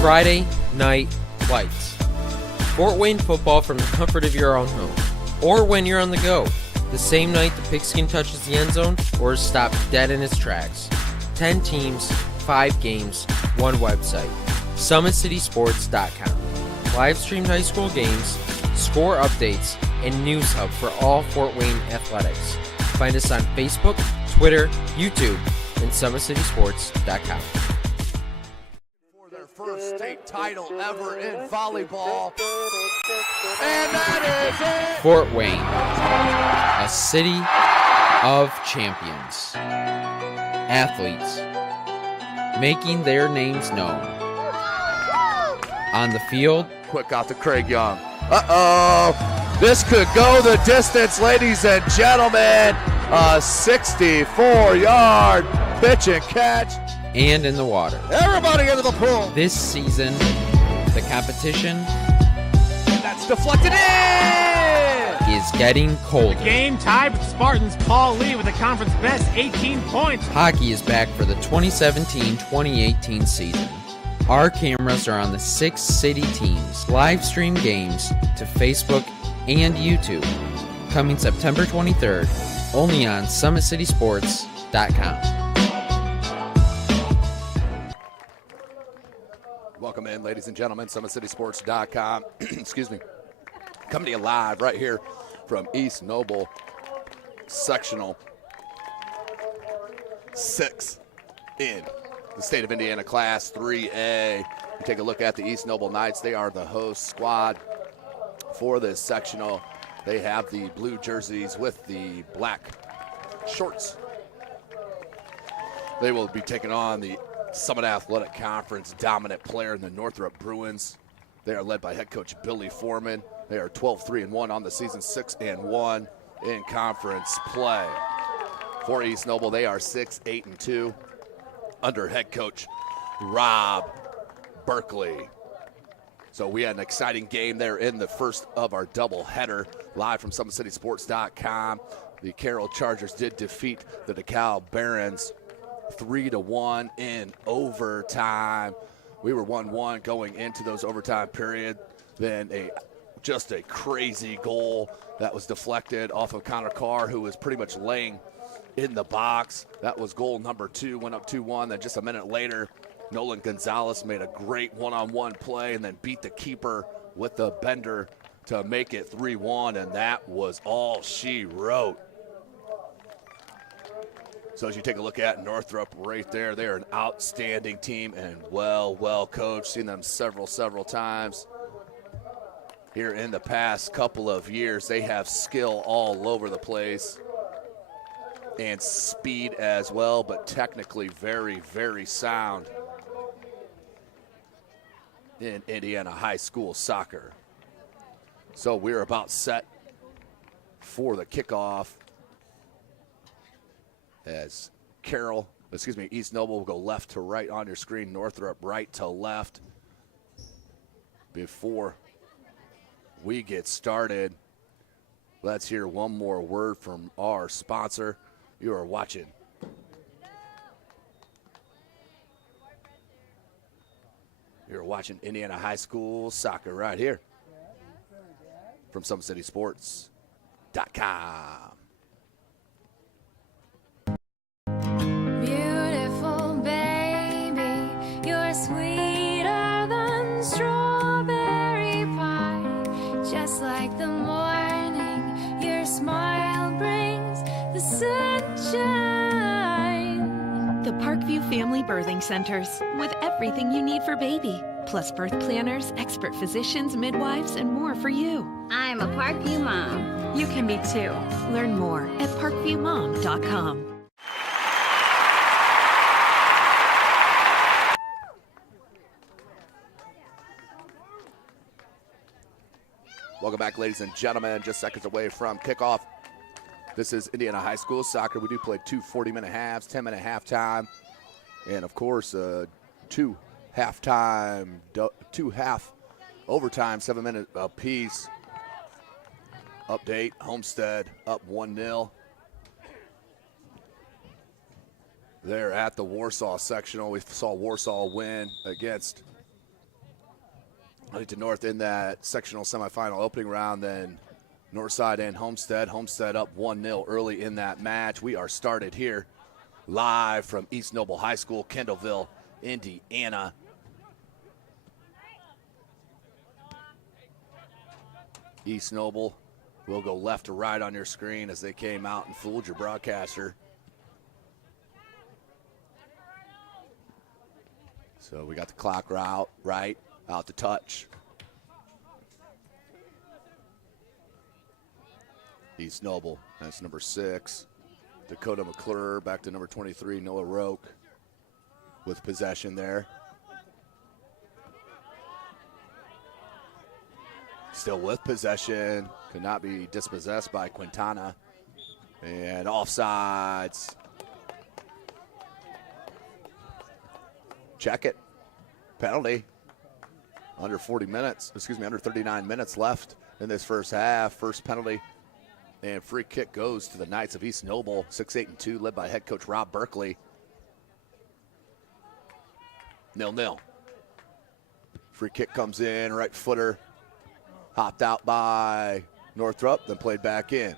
Friday Night Lights. Fort Wayne football from the comfort of your own home, or when you're on the go. The same night the pigskin touches the end zone or is stopped dead in its tracks. 10 teams, 5 games, 1 website. SummitCitySports.com. Live streamed high school games, score updates, and news hub for all Fort Wayne athletics. Find us on Facebook, Twitter, YouTube, and SummitCitySports.com. For their first state title ever in volleyball. And that is it! Fort Wayne, a city of champions. Athletes making their names known. On the field, Quick out to Craig Young. This could go the distance, ladies and gentlemen. A 64-yard pitch and catch. and in the water. Everybody into the pool. This season, the competition That's deflected in. is getting colder. Game tied with Spartans Paul Lee with the conference best 18 points. Hockey is back for the 2017-2018 season. Our cameras are on the 6 city teams. Live stream games to Facebook and YouTube. Coming September 23rd, only on SummitCitySports.com. Welcome in, ladies and gentlemen, SummitCitySports.com. Excuse me. Coming to you live right here from East Noble Sectional 6 in the state of Indiana Class 3A. You take a look at the East Noble Knights. They are the host squad for this sectional. They have the blue jerseys with the black shorts. They will be taking on the Summit Athletic Conference dominant player in the Northrop Bruins. They are led by head coach Billy Foreman. They are 12-3-1 on the season, 6-1 in conference play. For East Noble, they are 6-8-2 under head coach Rob Berkeley. So we had an exciting game there in the first of our doubleheader, live from SummitCitySports.com. The Carroll Chargers did defeat the DeKalb Barons 3-1 in overtime. We were 1-1 going into those overtime period. Then just a crazy goal that was deflected off of Connor Carr, who was pretty much laying in the box. That was goal number 2, went up 2-1. Then just a minute later, Nolan Gonzalez made a great one-on-one play and then beat the keeper with the bender to make it 3-1, and that was all she wrote. So as you take a look at Northrop right there, they're an outstanding team and well coached. Seen them several times here in the past couple of years. They have skill all over the place and speed as well, but technically very sound in Indiana high school soccer. So we're about set for the kickoff as East Noble will go left to right on your screen, Northrop right to left. Before we get started, let's hear one more word from our sponsor. You are watching Indiana High School Soccer right here from SummitCitySports.com. Beautiful baby, you're sweeter than strawberry pie. Just like the morning, your smile brings the sunshine. The Parkview Family Birthing Centers, with everything you need for baby, plus birth planners, expert physicians, midwives, and more for you. I'm a Parkview mom. You can be too. Learn more at parkviewmom.com. Welcome back, ladies and gentlemen. Just seconds away from kickoff. This is Indiana High School Soccer. We do play 2 40-minute halves, 10-minute halftime, and of course, 2 half overtime, 7-minute apiece. Update, Homestead up 1-0. They're at the Warsaw sectional. We saw Warsaw win against to North in that sectional semifinal opening round. Then Northside and Homestead. Homestead up 1-0 early in that match. We are started here live from East Noble High School, Kendallville, Indiana. East Noble will go left to right on your screen as they came out and fooled your broadcaster. So we got the clock route right, out to touch. East Noble, that's number 6. Dakota McClure back to number 23, Noah Roque with possession there. Still with possession, could not be dispossessed by Quintana. And offsides. Check it. Penalty. Under 39 minutes left in this first half. First penalty and free kick goes to the Knights of East Noble, 6-8-2, led by head coach Rob Berkeley. 0-0. Free kick comes in, right footer. Hopped out by Northrop, then played back in.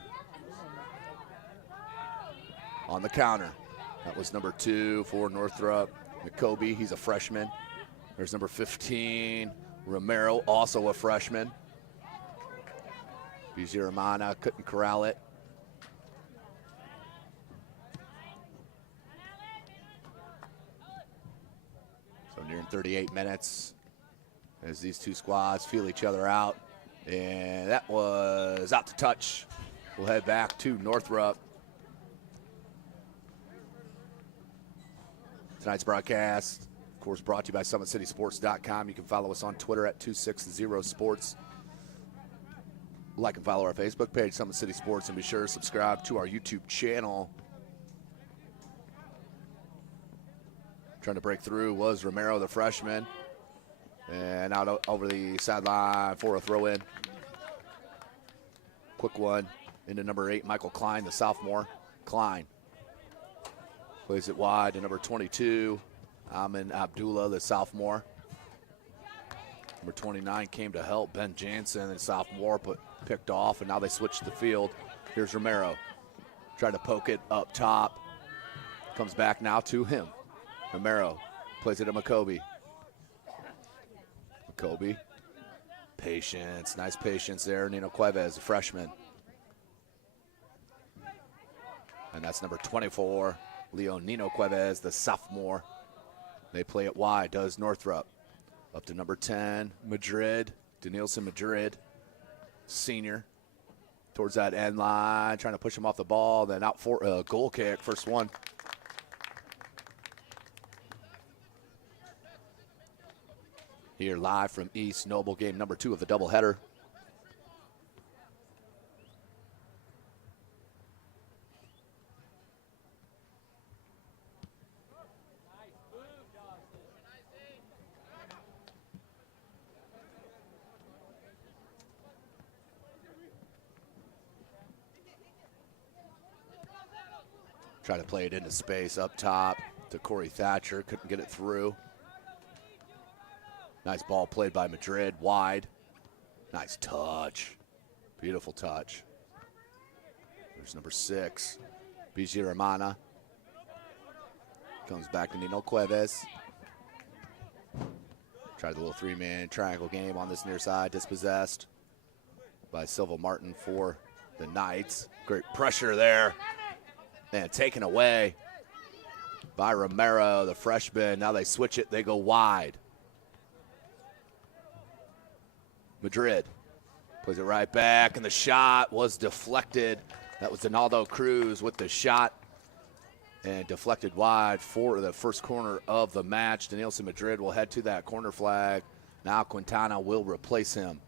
On the counter. That was number 2 for Northrop. McCoby, he's a freshman. There's number 15, Romero, also a freshman. Biziramana couldn't corral it. So nearing 38 minutes as these two squads feel each other out. And that was out to touch. We'll head back to Northrop. Tonight's broadcast, of course, brought to you by SummitCitySports.com. You can follow us on Twitter at 260sports. Like and follow our Facebook page, Summit City Sports, and be sure to subscribe to our YouTube channel. Trying to break through was Romero, the freshman. And out over the sideline for a throw-in. Quick one into number 8, Michael Klein, the sophomore. Klein plays it wide to number 22, Amin Abdullah, the sophomore. Number 29 came to help, Ben Jansen, the sophomore, picked off, and now they switched the field. Here's Romero. Trying to poke it up top. Comes back now to him. Romero plays it to McCoby. McCoby. Patience, nice patience there. Nino Cuevas, a freshman. And that's number 24, Leo Nino Cuevas, the sophomore. They play it wide, does Northrop. Up to number 10, Madrid, Danielson Madrid, senior. Towards that end line, trying to push him off the ball, then out for a goal kick, first one. Here live from East Noble, game number 2 of the doubleheader. Try to play it into space up top to Corey Thatcher. Couldn't get it through. Nice ball played by Madrid, wide. Nice touch. Beautiful touch. There's number 6, Biziramana. Comes back to Nino Cuevas. Tried the little 3-man triangle game on this near side. Dispossessed by Silva Martin for the Knights. Great pressure there. And taken away by Romero, the freshman. Now they switch it, they go wide. Madrid plays it right back, and the shot was deflected. That was Donaldo Cruz with the shot, and deflected wide for the first corner of the match. Danielson Madrid will head to that corner flag. Now Quintana will replace him.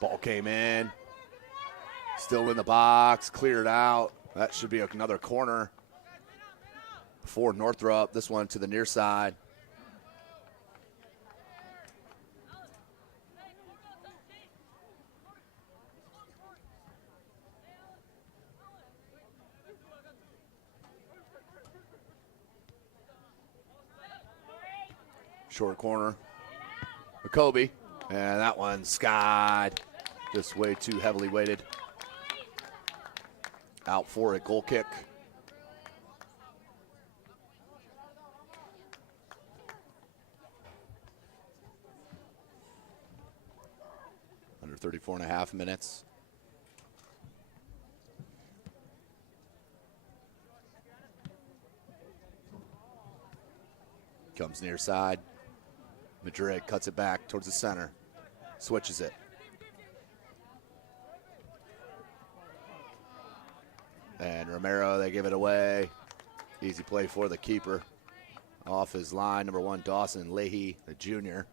Ball came in, still in the box, cleared out. That should be another corner for Northrop. This one to the near side. Short corner. McCoby. And that one skied. Just way too heavily weighted. Out for a goal kick. Under 34.5 minutes. Comes near side. Madrid cuts it back towards the center. Switches it. And Romero, they give it away. Easy play for the keeper. Off his line, number 1, Dawson Leahy, the junior.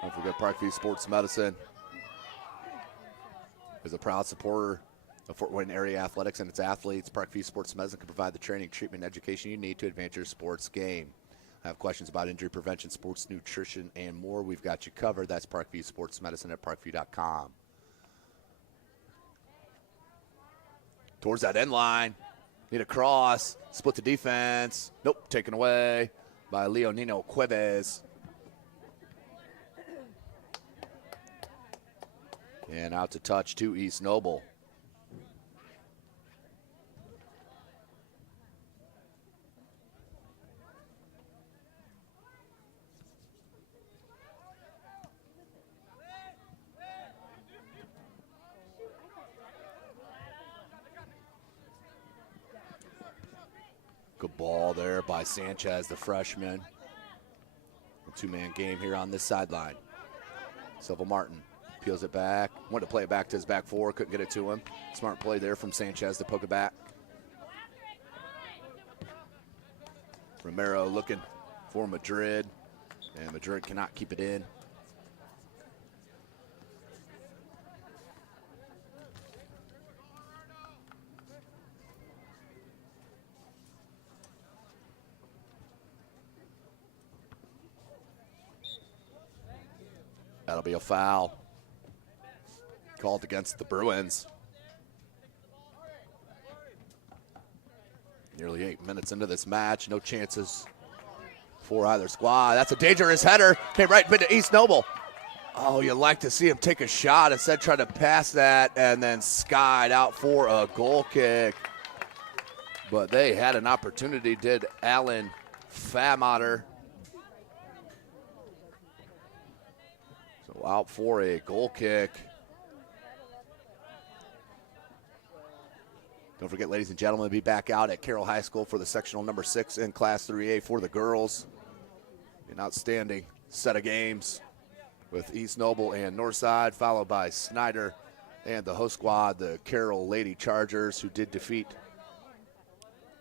Don't forget Parkview Sports Medicine is a proud supporter of Fort Wayne area athletics and its athletes. Parkview Sports Medicine can provide the training, treatment, and education you need to advance your sports game. Have questions about injury prevention, sports nutrition, and more, we've got you covered. That's Parkview Sports Medicine at parkview.com. Towards that end line. Need a cross. Split the defense. Nope, taken away by Leonino Cuevas. And out to touch to East Noble. Good ball there by Sanchez, the freshman. A two-man game here on this sideline. Silva Martin peels it back. Wanted to play it back to his back four. Couldn't get it to him. Smart play there from Sanchez to poke it back. Romero looking for Madrid. And Madrid cannot keep it in. That'll be a foul called against the Bruins. Nearly 8 minutes into this match, no chances for either squad. That's a dangerous header, came right into East Noble. Oh, you like to see him take a shot, instead try to pass that and then skied out for a goal kick. But they had an opportunity, did Alan Famotter. Out for a goal kick. Don't forget, ladies and gentlemen, be back out at Carroll High School for the sectional number 6 in Class 3A for the girls. An outstanding set of games with East Noble and Northside, followed by Snyder and the host squad, the Carroll Lady Chargers, who did defeat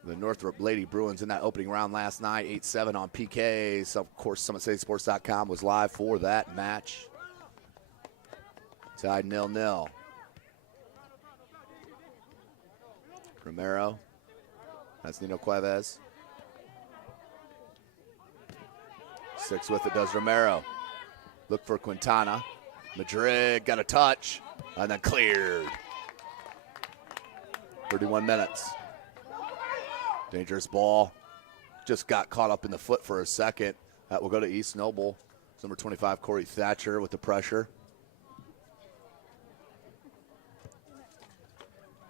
the Northrop Lady Bruins in that opening round last night, 8-7 on PKs. So, of course, SummitCitySports.com was live for that match. Tied 0-0. Romero. That's Nino Cuevas. 6 with it does Romero. Look for Quintana. Madrid got a touch and then cleared. 31 minutes. Dangerous ball. Just got caught up in the foot for a second. That will go to East Noble. It's number 25, Corey Thatcher with the pressure.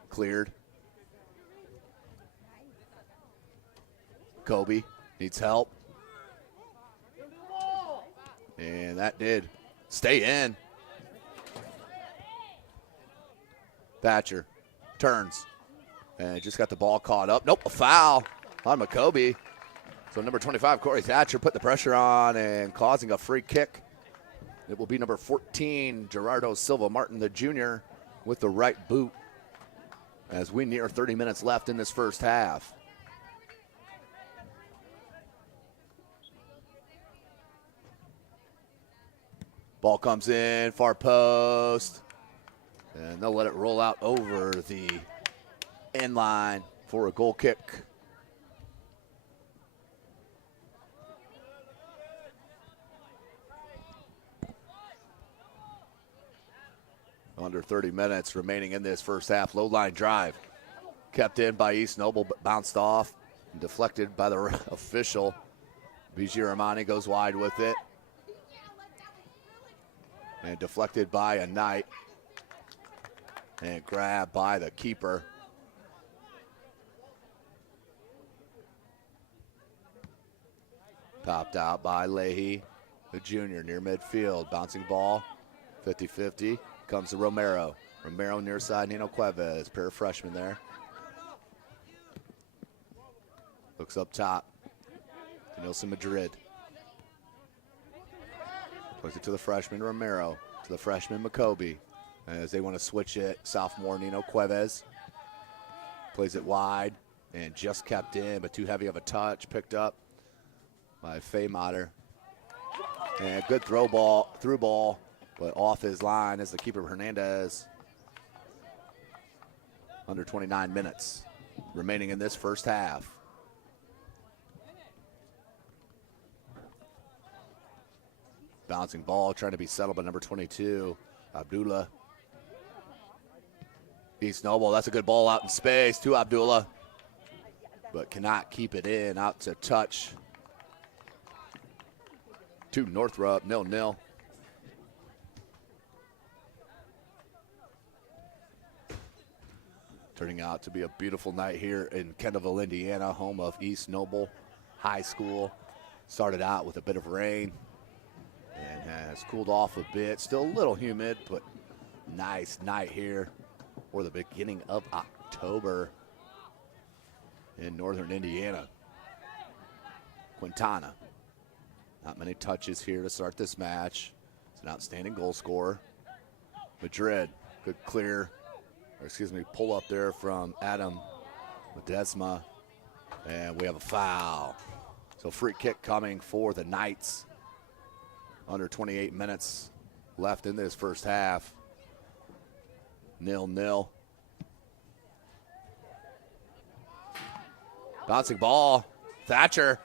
Cleared. Kobe needs help. And that did stay in. Thatcher turns and just got the ball caught up. Nope, a foul on McCoby. So number 25, Corey Thatcher, put the pressure on and causing a free kick. It will be number 14, Gerardo Silva Martin, the junior, with the right boot as we near 30 minutes left in this first half. Ball comes in, far post, and they'll let it roll out over the end line for a goal kick. Under 30 minutes remaining in this first half. Low line drive kept in by East Noble, but bounced off Deflected by the official. Bijirahmani goes wide with it. And deflected by a Knight. And grabbed by the keeper. Popped out by Leahy, the junior, near midfield. Bouncing ball, 50-50. Comes to Romero. Romero near side, Nino Cuevas, pair of freshmen there. Looks up top to Nilson Madrid. Plays it to the freshman Romero, to the freshman McCoby. As they want to switch it, sophomore Nino Cuevas. Plays it wide and just kept in, but too heavy of a touch. Picked up by Faymatter. And good through ball, but off his line as the keeper Hernandez. Under 29 minutes remaining in this first half. Bouncing ball trying to be settled by number 22, Abdullah. East Noble, that's a good ball out in space to Abdullah, but cannot keep it in. Out to touch to Northrop, 0-0. Turning out to be a beautiful night here in Kendallville, Indiana, home of East Noble High School. Started out with a bit of rain and has cooled off a bit. Still a little humid, but nice night here for the beginning of October in northern Indiana. Quintana. Not many touches here to start this match. It's an outstanding goal scorer. Madrid, good pull up there from Adam Ledesma. And we have a foul. So free kick coming for the Knights. Under 28 minutes left in this first half. 0-0. Bouncing ball. Thatcher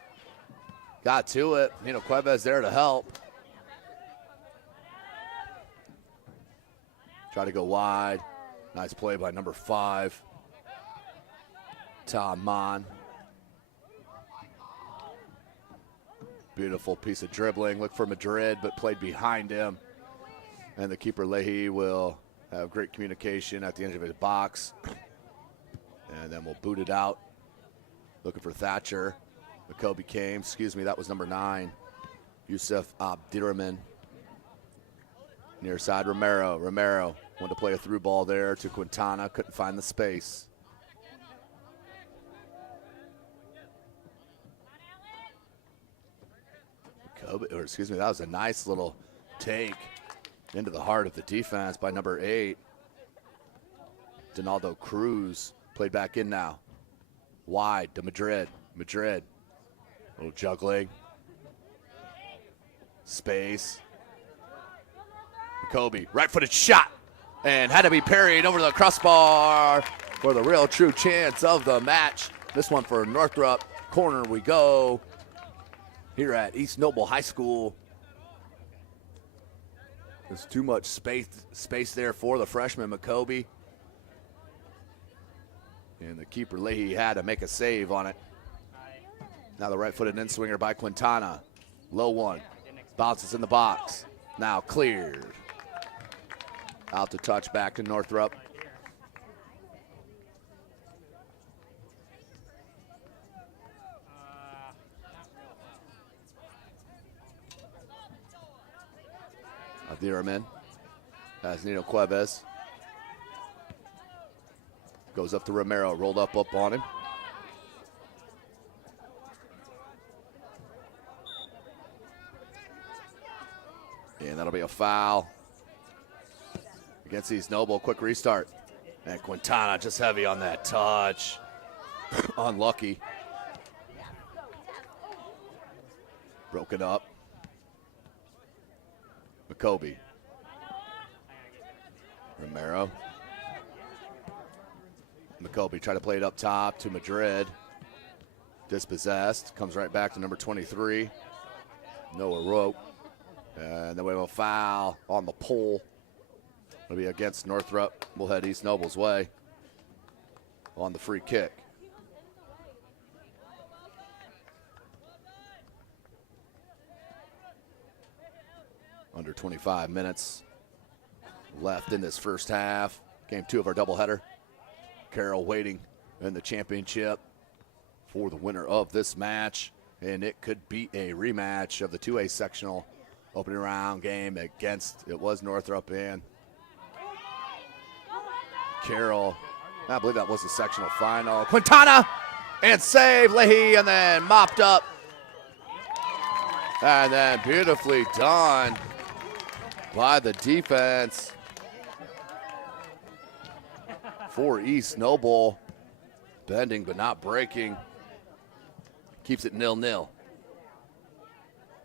got to it. Nino Cuevas there to help. Try to go wide. Nice play by number 5, Tom Mon. Beautiful piece of dribbling. Look for Madrid, but played behind him. And the keeper, Leahy, will have great communication at the end of his box. And then we'll boot it out. Looking for Thatcher. McCoby came. That was number 9, Yusuf Abdirahman. Near side, Romero. Romero wanted to play a through ball there to Quintana. Couldn't find the space. That was a nice little take into the heart of the defense by number 8. Donaldo Cruz played back in now. Wide to Madrid. Madrid. A little juggling. Space. McCoby, right-footed shot. And had to be parried over the crossbar for the real true chance of the match. This one for Northrop. Corner we go. Here at East Noble High School. There's too much space there for the freshman McCoby. And the keeper Leahy had to make a save on it. Now the right-footed in-swinger by Quintana. Low one. Bounces in the box. Now cleared. Out to touch back to Northrop. Abdirahman has Nino Cuevas. Goes up to Romero, rolled up on him. And that'll be a foul against East Noble. Quick restart. And Quintana just heavy on that touch. Unlucky. Broken up. McCoby. Romero. McCoby tried to play it up top to Madrid. Dispossessed. Comes right back to number 23. Noah Rope. And then we have a foul on the pole. It'll be against Northrop. We'll head East Noble's way on the free kick. Under 25 minutes left in this first half. Game 2 of our doubleheader. Carroll waiting in the championship for the winner of this match. And it could be a rematch of the 2A sectional opening round game against, it was Northrop and Carroll. I believe that was the sectional final. Quintana and save Leahy, and then mopped up. And then beautifully done by the defense for East Noble. Bending but not breaking. Keeps it 0-0.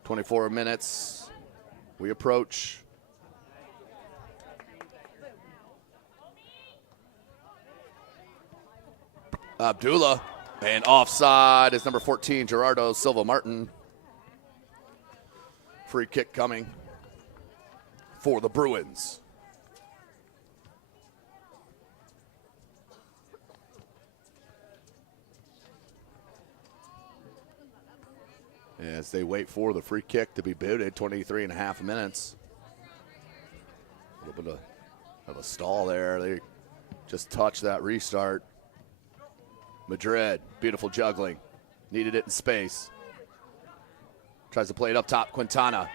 24 minutes. We approach. Abdullah, and offside is number 14, Gerardo Silva Martin. Free kick coming for the Bruins. As they wait for the free kick to be booted, 23 and a half minutes. A little bit of a stall there. They just touched that restart. Madrid, beautiful juggling. Needed it in space. Tries to play it up top, Quintana.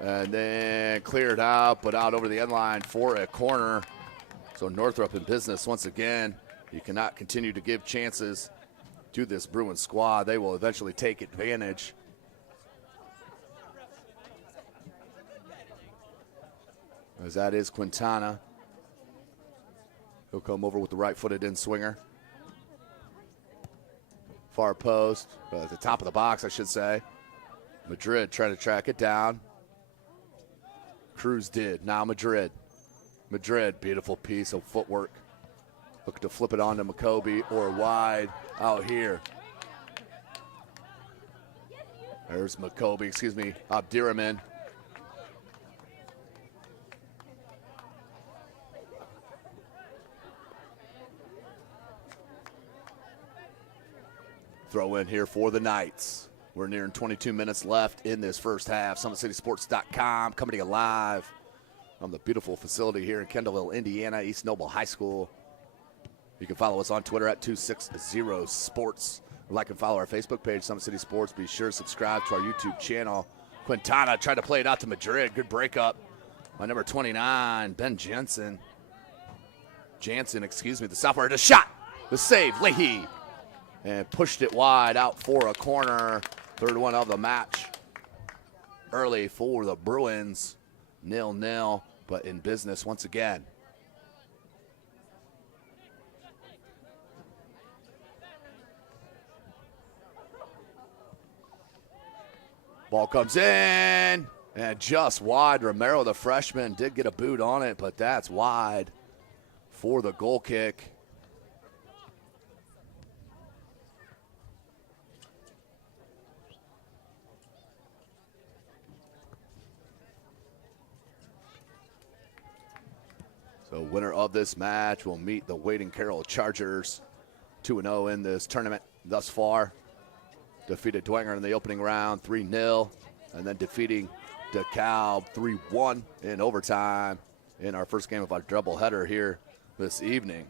And then cleared out, but out over the end line for a corner. So Northrop in business once again. You cannot continue to give chances to this Bruins squad. They will eventually take advantage. As that is Quintana. He'll come over with the right-footed in-swinger. Far post, at the top of the box, I should say. Madrid trying to track it down. Cruz did. Now Madrid. Madrid, beautiful piece of footwork. Looking to flip it onto McCoby or wide out here. There's McCoby, Abdirahman. Throw in here for the Knights. We're nearing 22 minutes left in this first half. SummitCitySports.com coming to you live from the beautiful facility here in Kendallville, Indiana, East Noble High School. You can follow us on Twitter at 260sports. Like and follow our Facebook page, Summit City Sports. Be sure to subscribe to our YouTube channel. Quintana tried to play it out to Madrid. Good breakup by number 29, Ben Jansen. The sophomore, the shot, the save, Leahy. And pushed it wide out for a corner. Third one of the match. Early for the Bruins. 0-0, but in business once again. Ball comes in. And just wide. Romero, the freshman, did get a boot on it, but that's wide for the goal kick. So winner of this match will meet the waiting Carroll Chargers. 2-0 in this tournament thus far. Defeated Dwenger in the opening round 3-0. And then defeating DeKalb 3-1 in overtime in our first game of our doubleheader here this evening.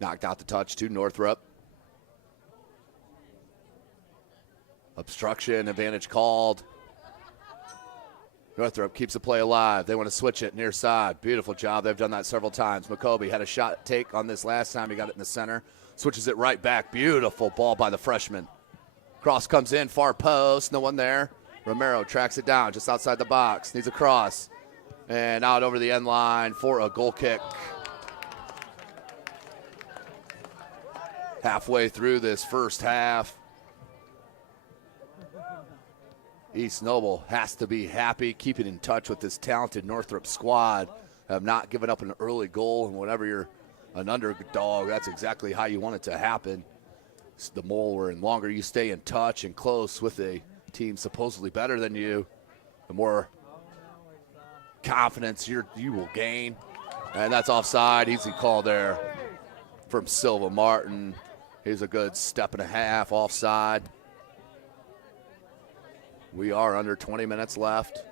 Knocked out the touch to Northrop. Obstruction, advantage called. Northrop keeps the play alive. They want to switch it near side. Beautiful job. They've done that several times. McCoby had a shot take on this last time. He got it in the center. Switches it right back. Beautiful ball by the freshman. Cross comes in, far post. No one there. Romero tracks it down just outside the box. Needs a cross. And out over the end line for a goal kick. Halfway through this first half. East Noble has to be happy, keeping in touch with this talented Northrop squad. Have not given up an early goal, and whenever you're an underdog, that's exactly how you want it to happen. It's the more and longer you stay in touch and close with a team supposedly better than you, the more confidence you will gain. And that's offside. Easy call there from Silva Martin. Here's a good step and a half offside. We are under 20 minutes left.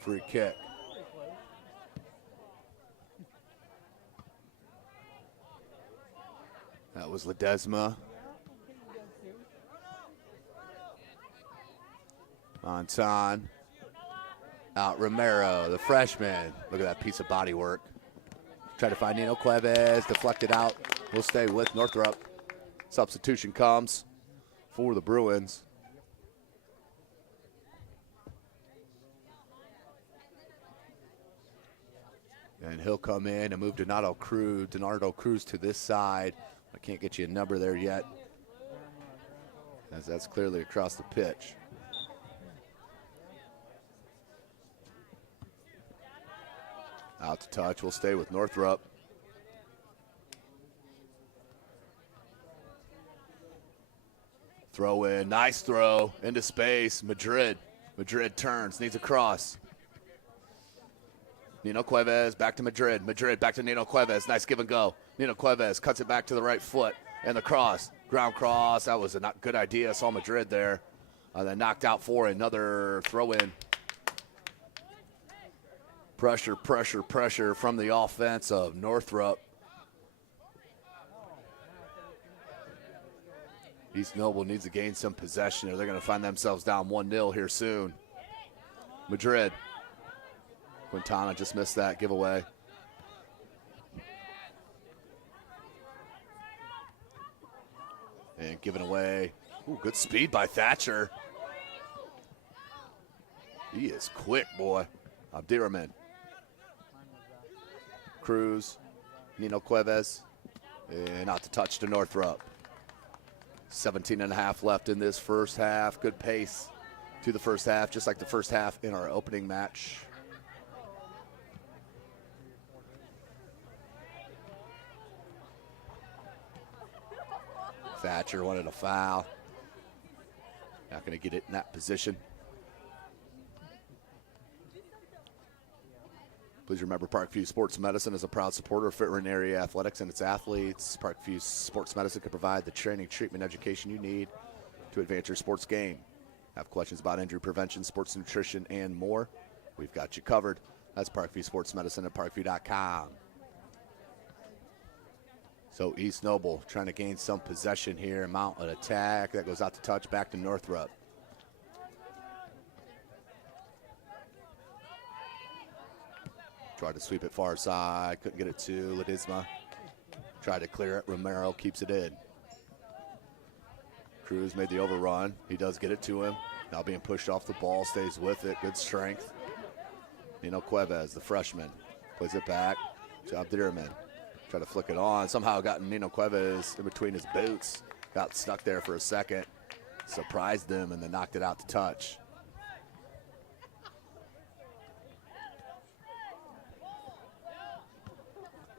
Free kick. That was Ledesma. Montan. Out Romero, the freshman. Look at that piece of body work. Try to find Nino Cuevas, deflected out. We'll stay with Northrop. Substitution comes for the Bruins. And he'll come in and move Donato Cruz to this side. I can't get you a number there yet, as that's clearly across the pitch. Out to touch. We'll stay with Northrop. Throw in. Nice throw into space. Madrid turns. Needs a cross. Nino Cuevas back to Madrid. Madrid back to Nino Cuevas. Nice give and go. Nino Cuevas cuts it back to the right foot. And the cross. Ground cross. That was a not good idea. Saw Madrid there. Then knocked out for another throw in. Pressure from the offense of Northrop. East Noble needs to gain some possession, or they're going to find themselves down 1-0 here soon. Madrid. Quintana just missed that giveaway. And given away. Ooh, good speed by Thatcher. He is quick, boy. Abdirahman. Cruz, Nino Cuevas, and out to touch to Northrop. 17.5 left in this first half. Good pace to the first half, just like the first half in our opening match. Thatcher wanted a foul. Not going to get it in that position. Please remember Parkview Sports Medicine is a proud supporter of Fit-Run Area Athletics and its athletes. Parkview Sports Medicine can provide the training, treatment, education you need to advance your sports game. Have questions about injury prevention, sports nutrition, and more? We've got you covered. That's Parkview Sports Medicine at parkview.com. So East Noble trying to gain some possession here, mount an attack. That goes out to touch, back to Northrop. Tried to sweep it far side, couldn't get it to Ledesma. Tried to clear it, Romero keeps it in. Cruz made the overrun. He does get it to him. Now being pushed off the ball, stays with it, good strength. Nino Cuevas, the freshman, plays it back to Abdirahman. Try to flick it on. Somehow got Nino Cuevas in between his boots. Got stuck there for a second. Surprised him and then knocked it out to touch.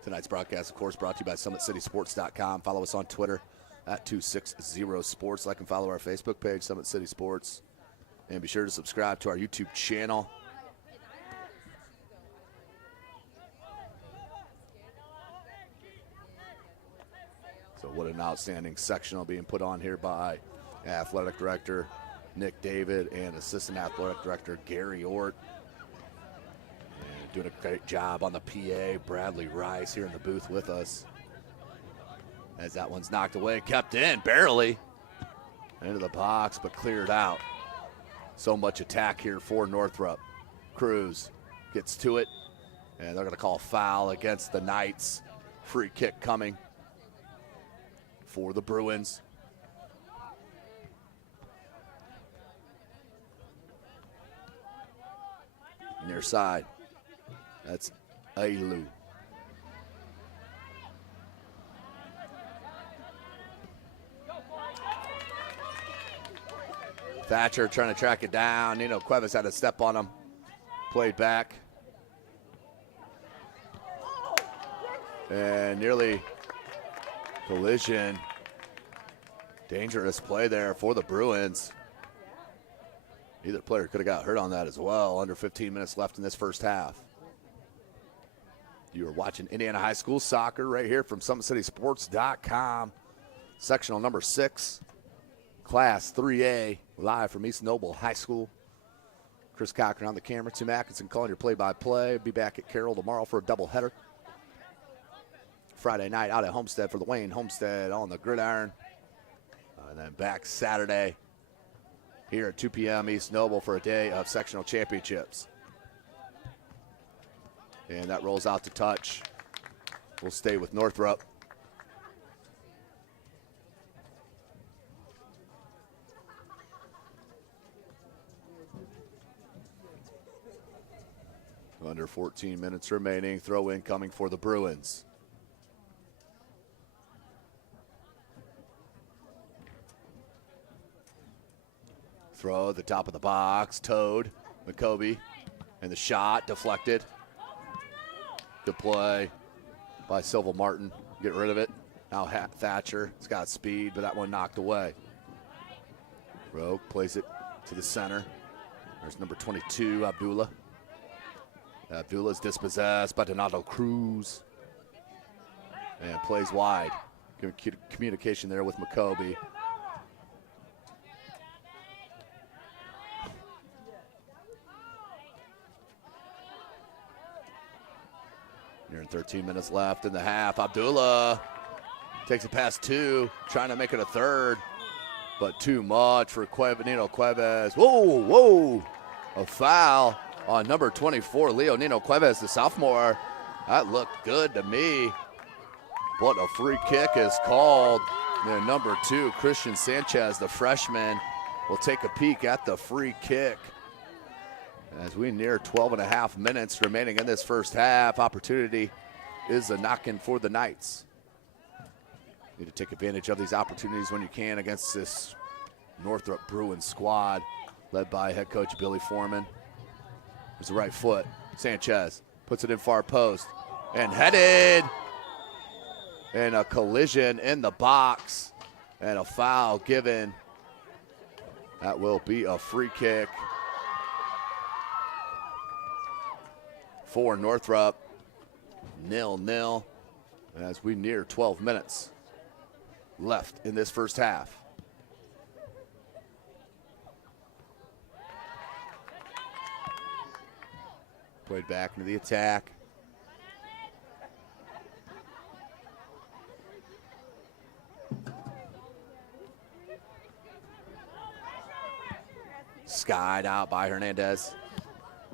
Tonight's broadcast, of course, brought to you by SummitCitySports.com. Follow us on Twitter at 260sports. Like and follow our Facebook page, Summit City Sports. And be sure to subscribe to our YouTube channel. So what an outstanding sectional being put on here by Athletic Director Nick David and Assistant Athletic Director Gary Ort. Doing a great job on the PA. Bradley Rice here in the booth with us. As that one's knocked away, kept in, barely. Into the box, but cleared out. So much attack here for Northrop. Cruz gets to it, and they're going to call a foul against the Knights. Free kick coming for the Bruins. Near side. That's Ailu. Thatcher trying to track it down. Nino Cuevas had a step on him. Played back. And nearly collision. Dangerous play there for the Bruins. Either player could have got hurt on that as well. Under 15 minutes left in this first half. You are watching Indiana High School soccer right here from SummitCitySports.com. Sectional number 6, Class 3A, live from East Noble High School. Chris Cochran on the camera. Tim Atkinson calling your play-by-play. Be back at Carroll tomorrow for a doubleheader. Friday night out at Homestead for the Wayne Homestead on the gridiron. And then back Saturday here at 2 p.m. East Noble for a day of sectional championships. And that rolls out to touch. We'll stay with Northrop. Under 14 minutes remaining. Throw in coming for the Bruins. Throw at the top of the box. Toad. McCoby. And the shot deflected. Good play by Silva Martin. Get rid of it. Now Thatcher. It's got speed, but that one knocked away. Rogue plays it to the center. There's number 22, Abdullah. Abdullah's dispossessed by Donato Cruz. And plays wide. Good communication there with McCoby. Near 13 minutes left in the half. Abdullah takes it past 2, trying to make it a third, but too much for Nino Cuevas. Whoa, whoa, a foul on number 24, Leo Nino Cuevas, the sophomore. That looked good to me, but a free kick is called. And number 2, Christian Sanchez, the freshman, will take a peek at the free kick. As we near 12.5 minutes remaining in this first half, opportunity is a knock-in for the Knights. Need to take advantage of these opportunities when you can against this Northrop Bruins squad led by head coach Billy Foreman. There's the right foot. Sanchez puts it in far post and headed. And a collision in the box and a foul given. That will be a free kick for Northrop. 0-0 as we near 12 minutes left in this first half. Played back into the attack. Skied out by Hernandez.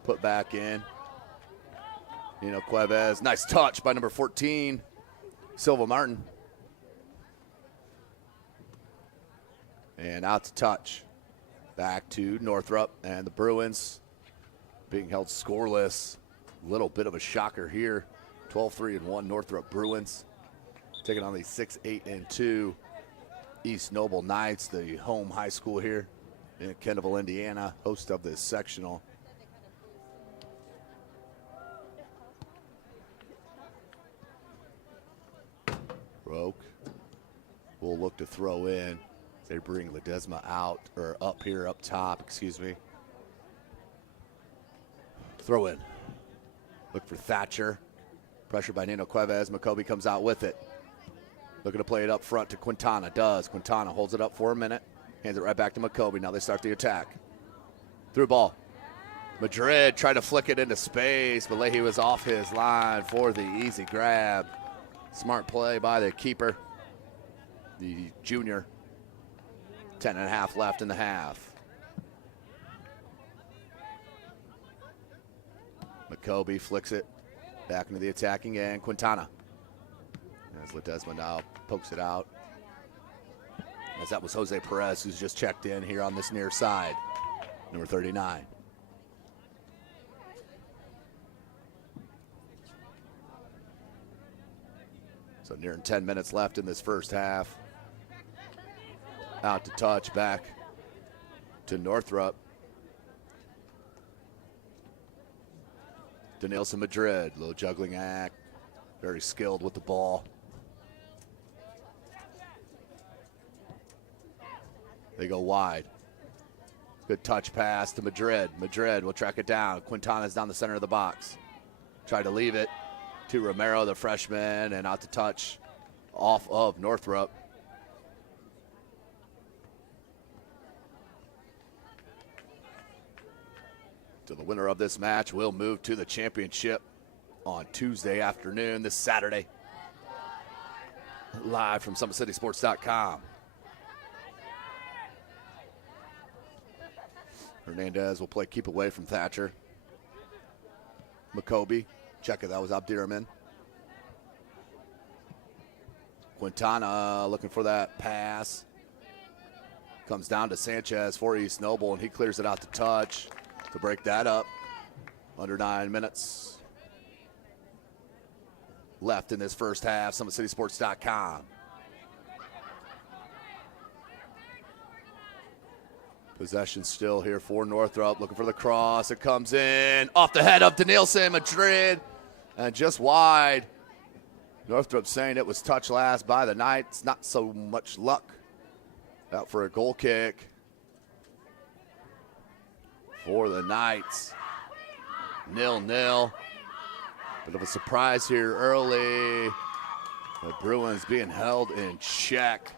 Put back in. Nino Cuevas, nice touch by number 14, Silva Martin. And out to touch. Back to Northrop and the Bruins being held scoreless. A little bit of a shocker here. 12-3-1 Northrop Bruins taking on the 6-8-2 East Noble Knights, the home high school here in Kendallville, Indiana, host of this sectional. Roke will look to throw in. They bring Ledesma out, or up here, up top, excuse me. Throw in. Look for Thatcher. Pressure by Nino Cuevas. McCoby comes out with it. Looking to play it up front to Quintana. Does. Quintana holds it up for a minute. Hands it right back to McCoby. Now they start the attack. Through ball. Madrid tried to flick it into space, but Leahy was off his line for the easy grab. Smart play by the keeper, the junior. 10.5 left in the half. McCoby flicks it back into the attacking end. Quintana. As Ledesma now pokes it out. As that was Jose Perez, who's just checked in here on this near side. Number 39. So nearing 10 minutes left in this first half. Out to touch, back to Northrop. Denilson Madrid, little juggling act. Very skilled with the ball. They go wide. Good touch pass to Madrid. Madrid will track it down. Quintana's down the center of the box. Tried to leave it to Romero, the freshman, and out to touch off of Northrop. So the winner of this match will move to the championship on Tuesday afternoon, this Saturday. Live from SummitCitySports.com. Hernandez will play keep away from Thatcher. McCoby, check it, that was Abdirahman. Quintana looking for that pass. Comes down to Sanchez for East Noble, and he clears it out to touch to break that up. Under 9 minutes left in this first half. SummitCitySports.com. Possession still here for Northrop. Looking for the cross. It comes in off the head of Danielson. Madrid, and just wide. Northrop saying it was touched last by the Knights. Not so much luck. Out for a goal kick for the Knights. 0-0. Bit of a surprise here early. The Bruins being held in check.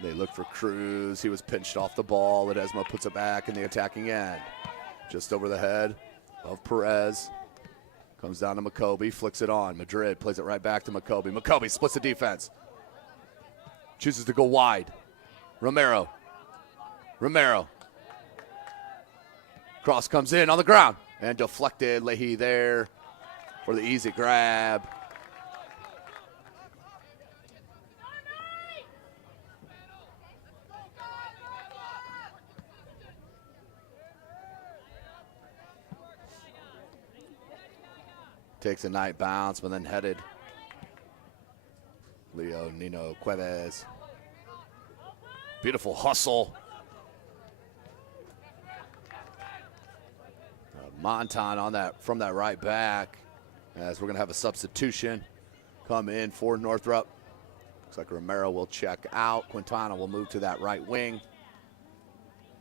They look for Cruz. He was pinched off the ball. Ledesma puts it back in the attacking end. Just over the head of Perez. Comes down to McCoby, flicks it on. Madrid plays it right back to McCoby. McCoby splits the defense. Chooses to go wide. Romero. Cross comes in on the ground. And deflected. Leahy there for the easy grab. Takes a night bounce, but then headed. Leo Nino Cuevas. Beautiful hustle. Montan on that from that right back, as we're going to have a substitution come in for Northrop. Looks like Romero will check out. Quintana will move to that right wing.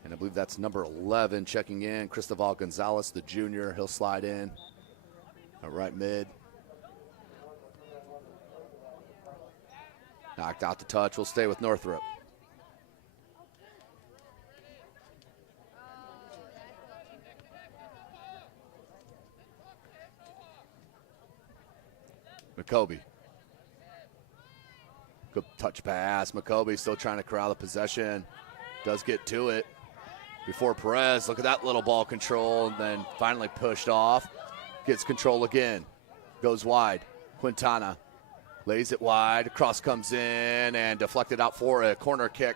And I believe that's number 11 checking in. Cristobal Gonzalez, the junior. He'll slide in. Right mid. Knocked out the touch. We'll stay with Northrop. McCoby. Good touch pass. McCoby still trying to corral the possession. Does get to it before Perez. Look at that little ball control, and then finally pushed off. Gets control again. Goes wide. Quintana lays it wide. Cross comes in and deflected out for a corner kick.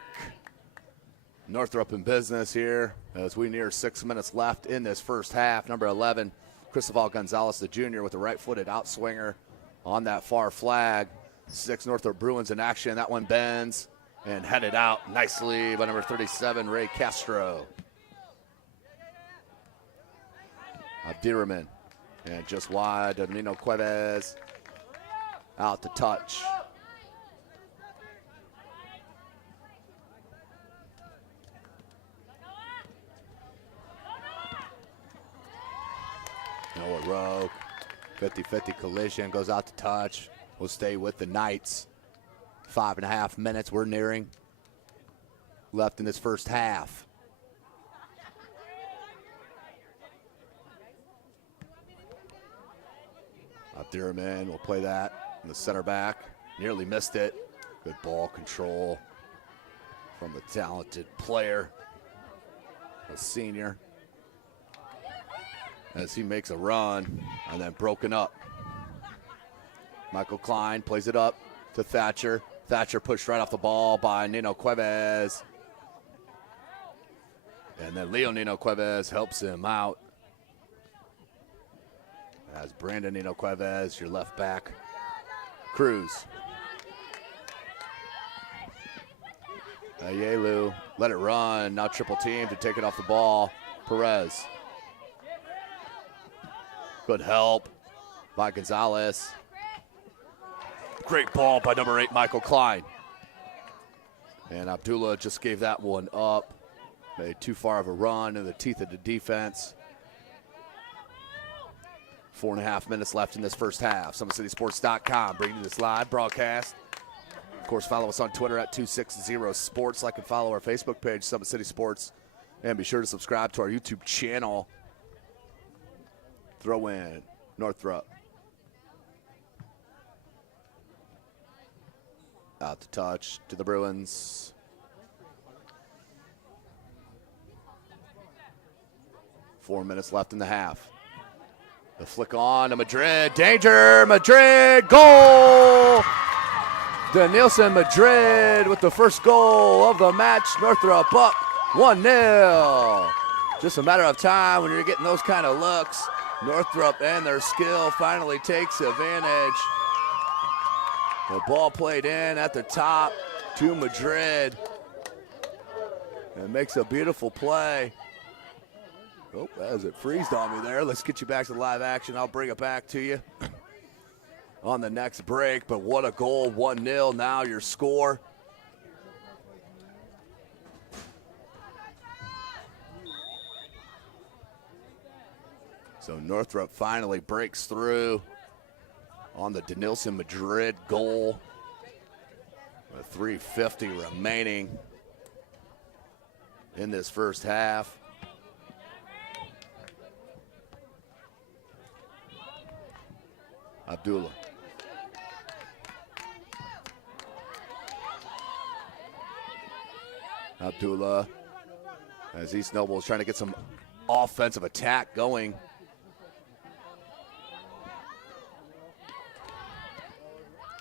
Northrop in business here as we near 6 minutes left in this first half. Number 11, Cristobal Gonzalez, the junior, with a right-footed outswinger on that far flag. 6 Northrop Bruins in action. That one bends and headed out nicely by number 37, Ray Castro. Abdirahman. And just wide of Nino Cuevas. Out to touch. Noah Rowe. 50-50 collision. Goes out to touch. We'll stay with the Knights. 5.5 minutes we're nearing left in this first half. Abdirahman will play that in the center back. Nearly missed it. Good ball control from the talented player, a senior, as he makes a run and then broken up. Michael Klein plays it up to Thatcher. Thatcher pushed right off the ball by Nino Cuevas. And then Leo Nino Cuevas helps him out. As Brandon Nino Cuevas, your left back. Cruz. Ayelu let it run. Now triple team to take it off the ball. Perez Good help by Gonzalez. Great ball by number 8, Michael Klein. And Abdullah just gave that one up. Made too far of a run in the teeth of the defense. 4.5 minutes left in this first half. SummitCitySports.com bringing you this live broadcast. Of course, follow us on Twitter at 260sports. Like and follow our Facebook page, Summit City Sports. And be sure to subscribe to our YouTube channel. Throw in Northrop. Out to touch to the Bruins. Four minutes left in the half. The flick on to Madrid. Danger! Madrid! Goal! Denilson Madrid with the first goal of the match. Northrop up 1-0. Just a matter of time when you're getting those kind of looks. Northrop and their skill finally takes advantage. The ball played in at the top to Madrid. And makes a beautiful play. Oh, as it freezed on me there. Let's get you back to live action. I'll bring it back to you on the next break. But what a goal, 1-0 now your score. So Northrop finally breaks through on the Denilson Madrid goal. With 3:50 remaining in this first half. Abdullah. Abdullah, as East Noble is trying to get some offensive attack going.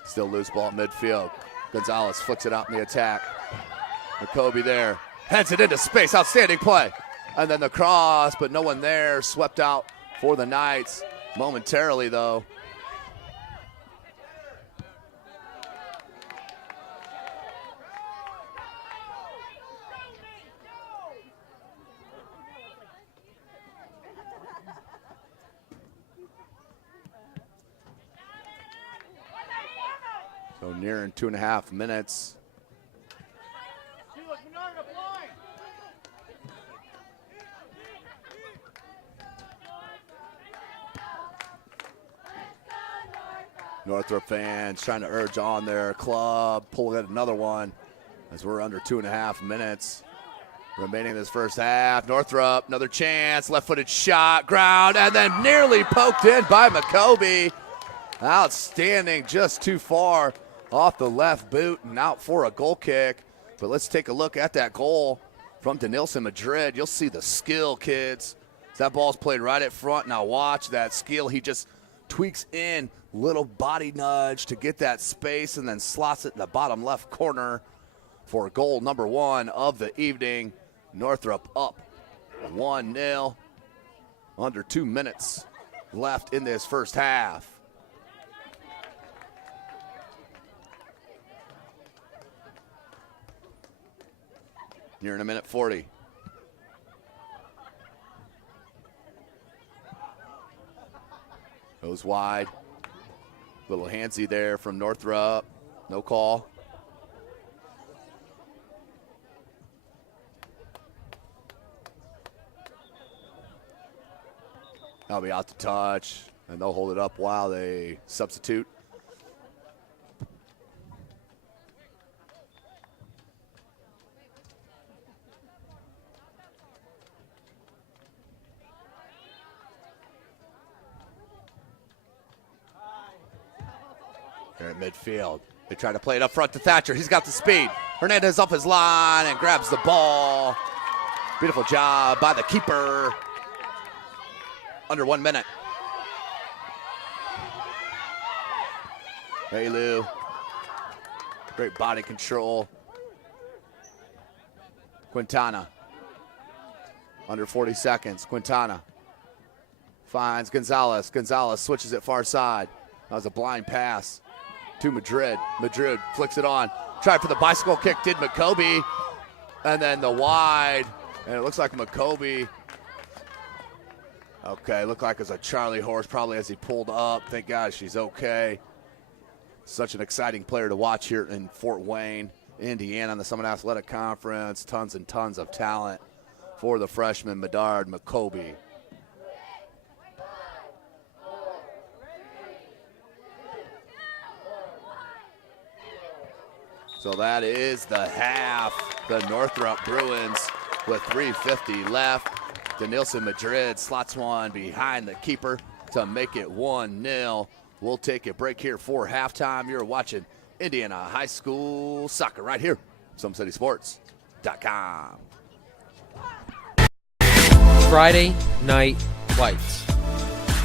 Still loose ball midfield. Gonzalez flicks it out in the attack. McCoby there, heads it into space, outstanding play. And then the cross, but no one there, swept out for the Knights momentarily though. So nearing 2.5 minutes. Northrop fans trying to urge on their club, pulling at another one as we're under 2.5 minutes remaining in this first half. Northrop, another chance, left-footed shot, ground, and then nearly poked in by McCoby. Outstanding, just too far off the left boot and out for a goal kick. But let's take a look at that goal from Denilson Madrid. You'll see the skill, kids. That ball's played right at front. Now watch that skill. He just tweaks in, little body nudge to get that space and then slots it in the bottom left corner for goal number 1 of the evening. Northrop up 1-0. Under 2 minutes left in this first half. Nearing a minute 40. Goes wide. Little handsy there from Northrop. No call. That'll be out to touch, and they'll hold it up while they substitute. They're at midfield. They try to play it up front to Thatcher. He's got the speed. Hernandez up his line and grabs the ball. Beautiful job by the keeper. Under 1 minute. Bailu. Great body control. Quintana. Under 40 seconds. Quintana finds Gonzalez. Gonzalez switches it far side. That was a blind pass to Madrid. Madrid flicks it on. Tried for the bicycle kick, did McCoby. And then the wide. And it looks like McCoby Okay, looked like it was a Charlie horse probably as he pulled up. Thank God she's okay. Such an exciting player to watch here in Fort Wayne, Indiana, on the Summit Athletic Conference. Tons and tons of talent for the freshman, Medard McCoby. So that is the half. The Northrop Bruins with 3:50 left. Denilson Madrid slots one behind the keeper to make it 1-0. We'll take a break here for halftime. You're watching Indiana High School Soccer right here, SummitCitySports.com. Friday Night Lights.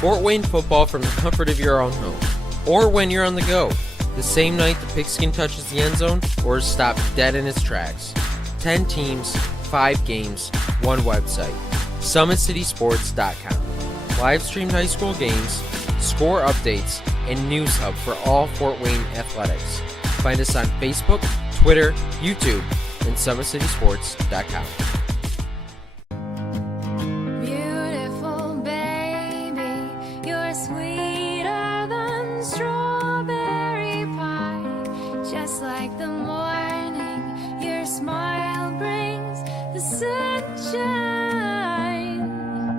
Fort Wayne football from the comfort of your own home, or when you're on the go. The same night the pigskin touches the end zone or is stopped dead in its tracks. 10 teams, 5 games, 1 website. SummitCitySports.com. Live streamed high school games, score updates, and news hub for all Fort Wayne athletics. Find us on Facebook, Twitter, YouTube, and SummitCitySports.com. Beautiful baby, you're sweeter than strawberry pie. Just like the morning, your smile brings the sunshine.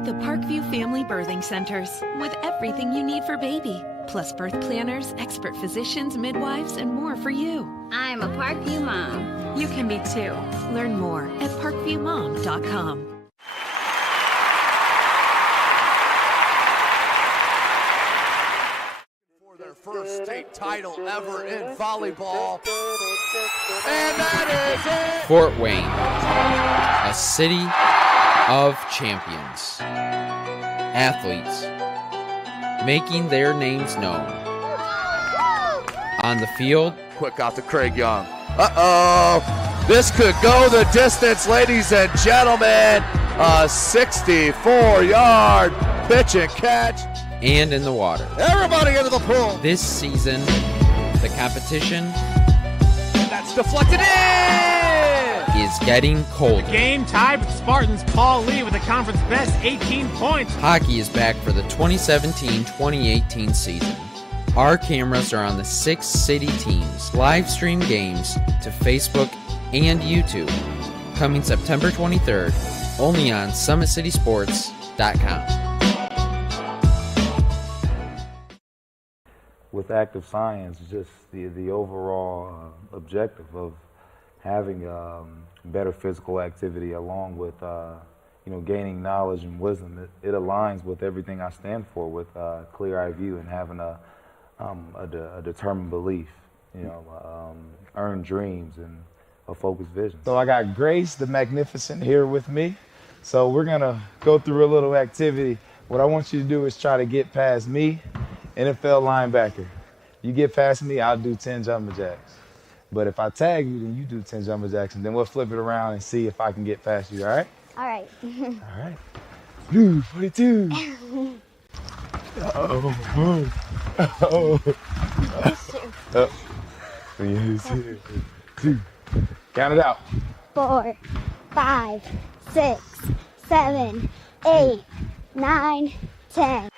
The Parkview Family Birthing Centers, with everything you need for baby, plus birth planners, expert physicians, midwives, and more for you. I'm a Parkview mom. You can be too. Learn more at parkviewmom.com. For their first state title ever in volleyball. And that is it. Fort Wayne, a city of champions. Athletes making their names known. On the field, Quick out to Craig Young. Uh-oh. This could go the distance, ladies and gentlemen. A 64-yard pitch and catch. and in the water. Everybody into the pool. This season, the competition That's deflected in. is getting colder. Game tied with Spartans. Paul Lee with the conference best 18 points. Hockey is back for the 2017-2018 season. Our cameras are on the 6 city teams. Live stream games to Facebook and YouTube. Coming September 23rd, only on SummitCitySports.com. With active science, just the overall objective of having better physical activity along with gaining knowledge and wisdom, it aligns with everything I stand for, with clear-eye view and having a determined belief, earned dreams and a focused vision. So I got Grace the Magnificent here with me. So we're gonna go through a little activity. What I want you to do is try to get past me, NFL linebacker. You get past me, I'll do 10 jumping jacks. But if I tag you, then you do 10 jumping jacks, and then we'll flip it around and see if I can get past you, all right? All right. All right. Blue 42. Uh-oh. Uh-oh. Oh. 3, 2. Count it out. 4, 5, 6, 7, 8, 9, 10.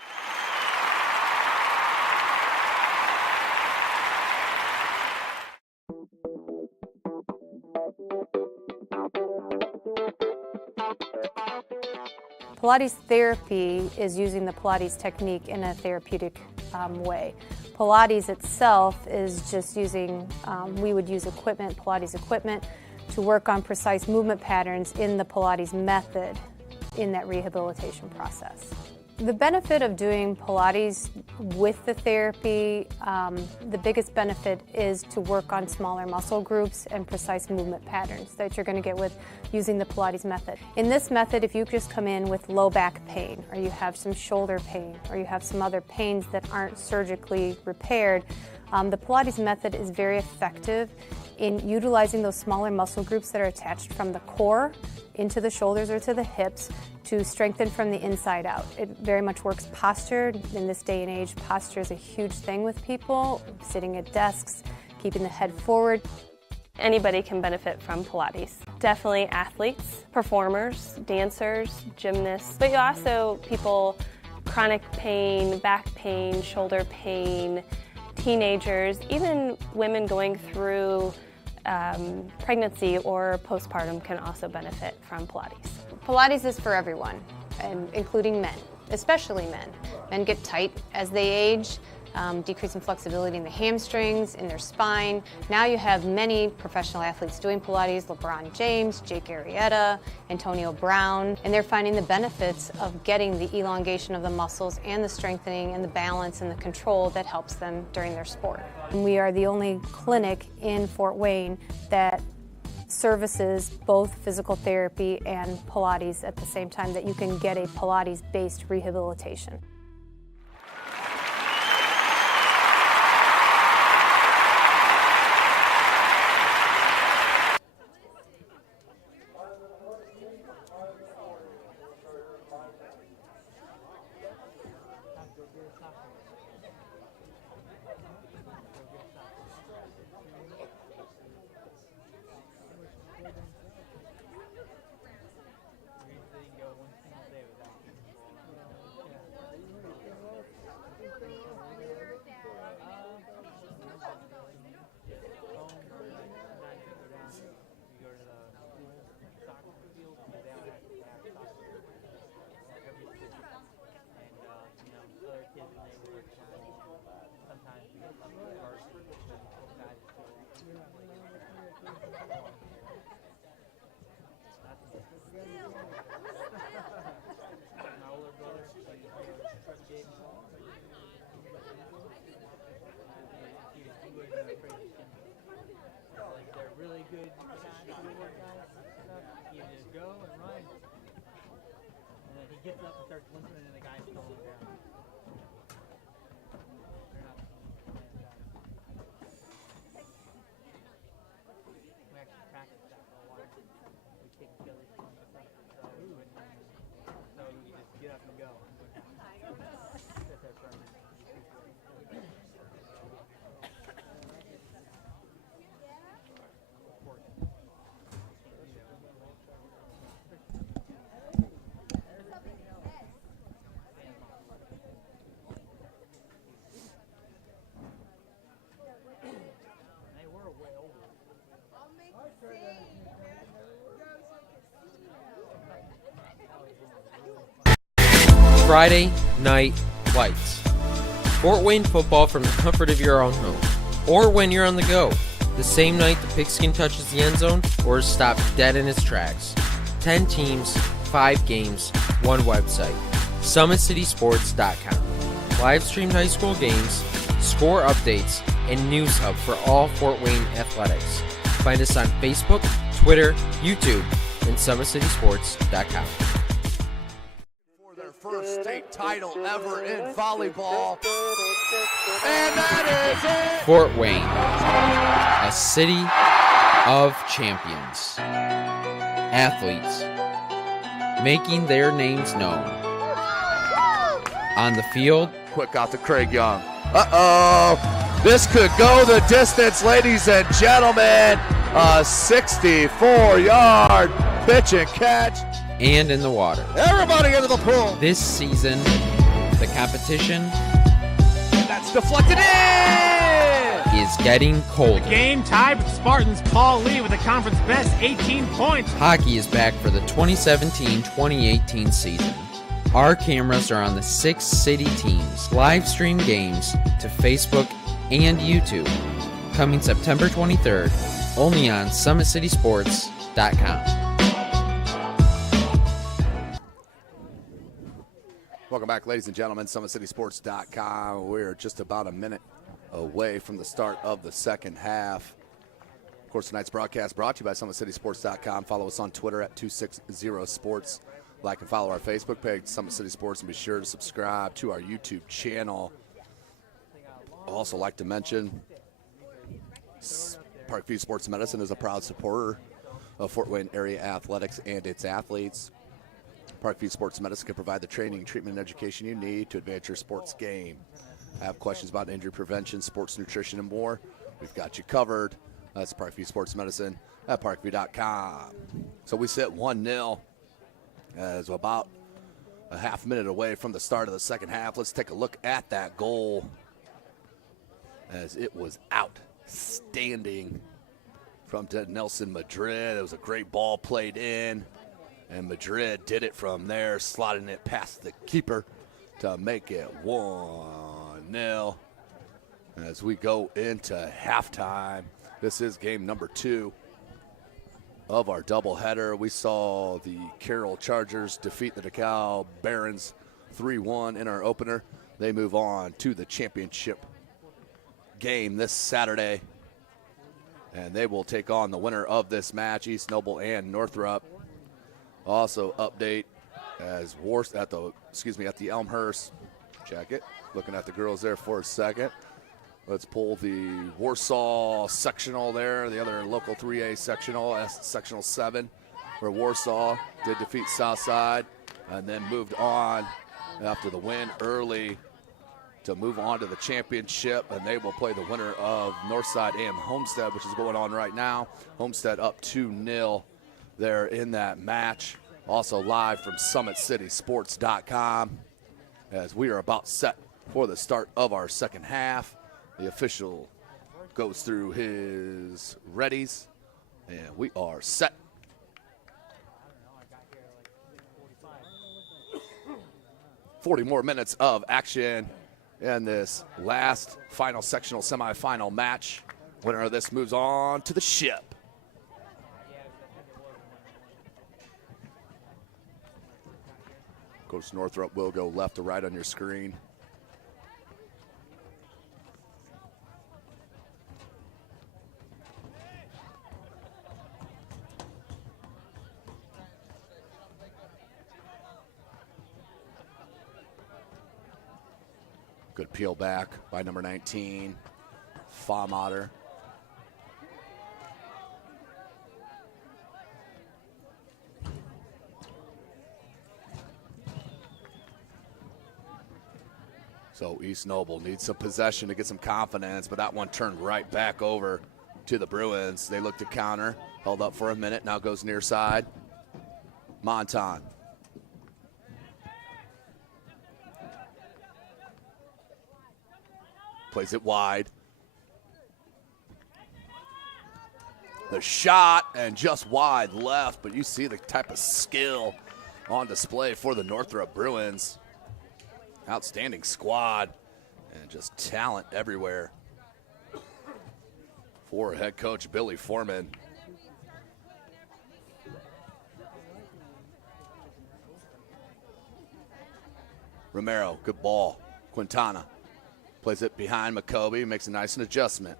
Pilates therapy is using the Pilates technique in a therapeutic way. Pilates itself is just using, we would use equipment, Pilates equipment, to work on precise movement patterns in the Pilates method in that rehabilitation process. The benefit of doing Pilates with the therapy, the biggest benefit is to work on smaller muscle groups and precise movement patterns that you're going to get with using the Pilates method. In this method, if you just come in with low back pain, or you have some shoulder pain, or you have some other pains that aren't surgically repaired, the Pilates method is very effective in utilizing those smaller muscle groups that are attached from the core into the shoulders or to the hips to strengthen from the inside out. It very much works posture. In this day and age, posture is a huge thing with people, sitting at desks, keeping the head forward. Anybody can benefit from Pilates. Definitely athletes, performers, dancers, gymnasts, but also people chronic pain, back pain, shoulder pain, teenagers, even women going through pregnancy or postpartum can also benefit from Pilates. Pilates is for everyone, and including men, especially men. Men get tight as they age, decreasing flexibility in the hamstrings, in their spine. Now you have many professional athletes doing Pilates, LeBron James, Jake Arrieta, Antonio Brown, and they're finding the benefits of getting the elongation of the muscles and the strengthening and the balance and the control that helps them during their sport. And we are the only clinic in Fort Wayne that services both physical therapy and Pilates at the same time, that you can get a Pilates-based rehabilitation. Really good workout stuff. You just go and run, and then he gets up and starts listening, and the guy's still on the ground. They're not playing guys. We actually practiced that for a while. We take Billy from the stuff, so you just get up and go. That's our firm. Friday Night Lights. Fort Wayne football from the comfort of your own home, or when you're on the go, the same night the pigskin touches the end zone or is stopped dead in its tracks. 10 teams, 5 games, 1 website. SummitCitySports.com. Live streamed high school games, score updates, and news hub for all Fort Wayne athletics. Find us on Facebook, Twitter, YouTube, and SummitCitySports.com. First state title ever in volleyball. And that is it! Fort Wayne, a city of champions. Athletes making their names known. On the field. Quick out to Craig Young. Uh-oh. This could go the distance, ladies and gentlemen. A 64-yard pitch and catch. And in the water. Everybody into the pool. This season, the competition that's deflected in is getting colder. The game tied with Spartans. Paul Lee with the conference best 18 points. Hockey is back for the 2017-2018 season. Our cameras are on the 6 city teams. Live stream games to Facebook and YouTube. Coming September 23rd, only on SummitCitySports.com. Welcome back, ladies and gentlemen. SummitCitySports.com. We're just about a minute away from the start of the second half. Of course, tonight's broadcast brought to you by SummitCitySports.com. Follow us on Twitter at 260sports. Like and follow our Facebook page, Summit City Sports, and be sure to subscribe to our YouTube channel. I'd also like to mention Parkview Sports Medicine is a proud supporter of Fort Wayne area athletics and its athletes. Parkview Sports Medicine can provide the training, treatment, and education you need to advance your sports game. Have questions about injury prevention, sports nutrition, and more? We've got you covered. That's Parkview Sports Medicine at parkview.com. So we sit 1-0 as we're about a half minute away from the start of the second half. Let's take a look at that goal as it was outstanding from Nelson Madrid. It was a great ball played in, and Madrid did it from there, slotting it past the keeper to make it 1-0 as we go into halftime. This is game number 2 of our doubleheader. We saw the Carroll Chargers defeat the DeKalb Barons 3-1 in our opener. They move on to the championship game this Saturday, and they will take on the winner of this match, East Noble and Northrop. Also update as at the Elmhurst jacket. Looking at the girls there for a second. Let's pull the Warsaw sectional there, the other local 3A sectional, sectional 7, where Warsaw did defeat Southside and then moved on after the win early to move on to the championship, and they will play the winner of Northside and Homestead, which is going on right now. Homestead up 2-0 there in that match. Also live from SummitCitySports.com as we are about set for the start of our second half. The official goes through his readies, and we are set. "40 more minutes of action in this last final sectional semifinal match. Winner of this moves on to the ship." Coach Northrop will go left to right on your screen. Good peel back by number 19, Famater. So East Noble needs some possession to get some confidence, but that one turned right back over to the Bruins. They look to counter, held up for a minute, now goes near side. Monton. Plays it wide. The shot, and just wide left, but you see the type of skill on display for the Northrop Bruins. Outstanding squad and just talent everywhere for head coach Billy Foreman. Romero, good ball. Quintana plays it behind McCoby, makes a nice adjustment.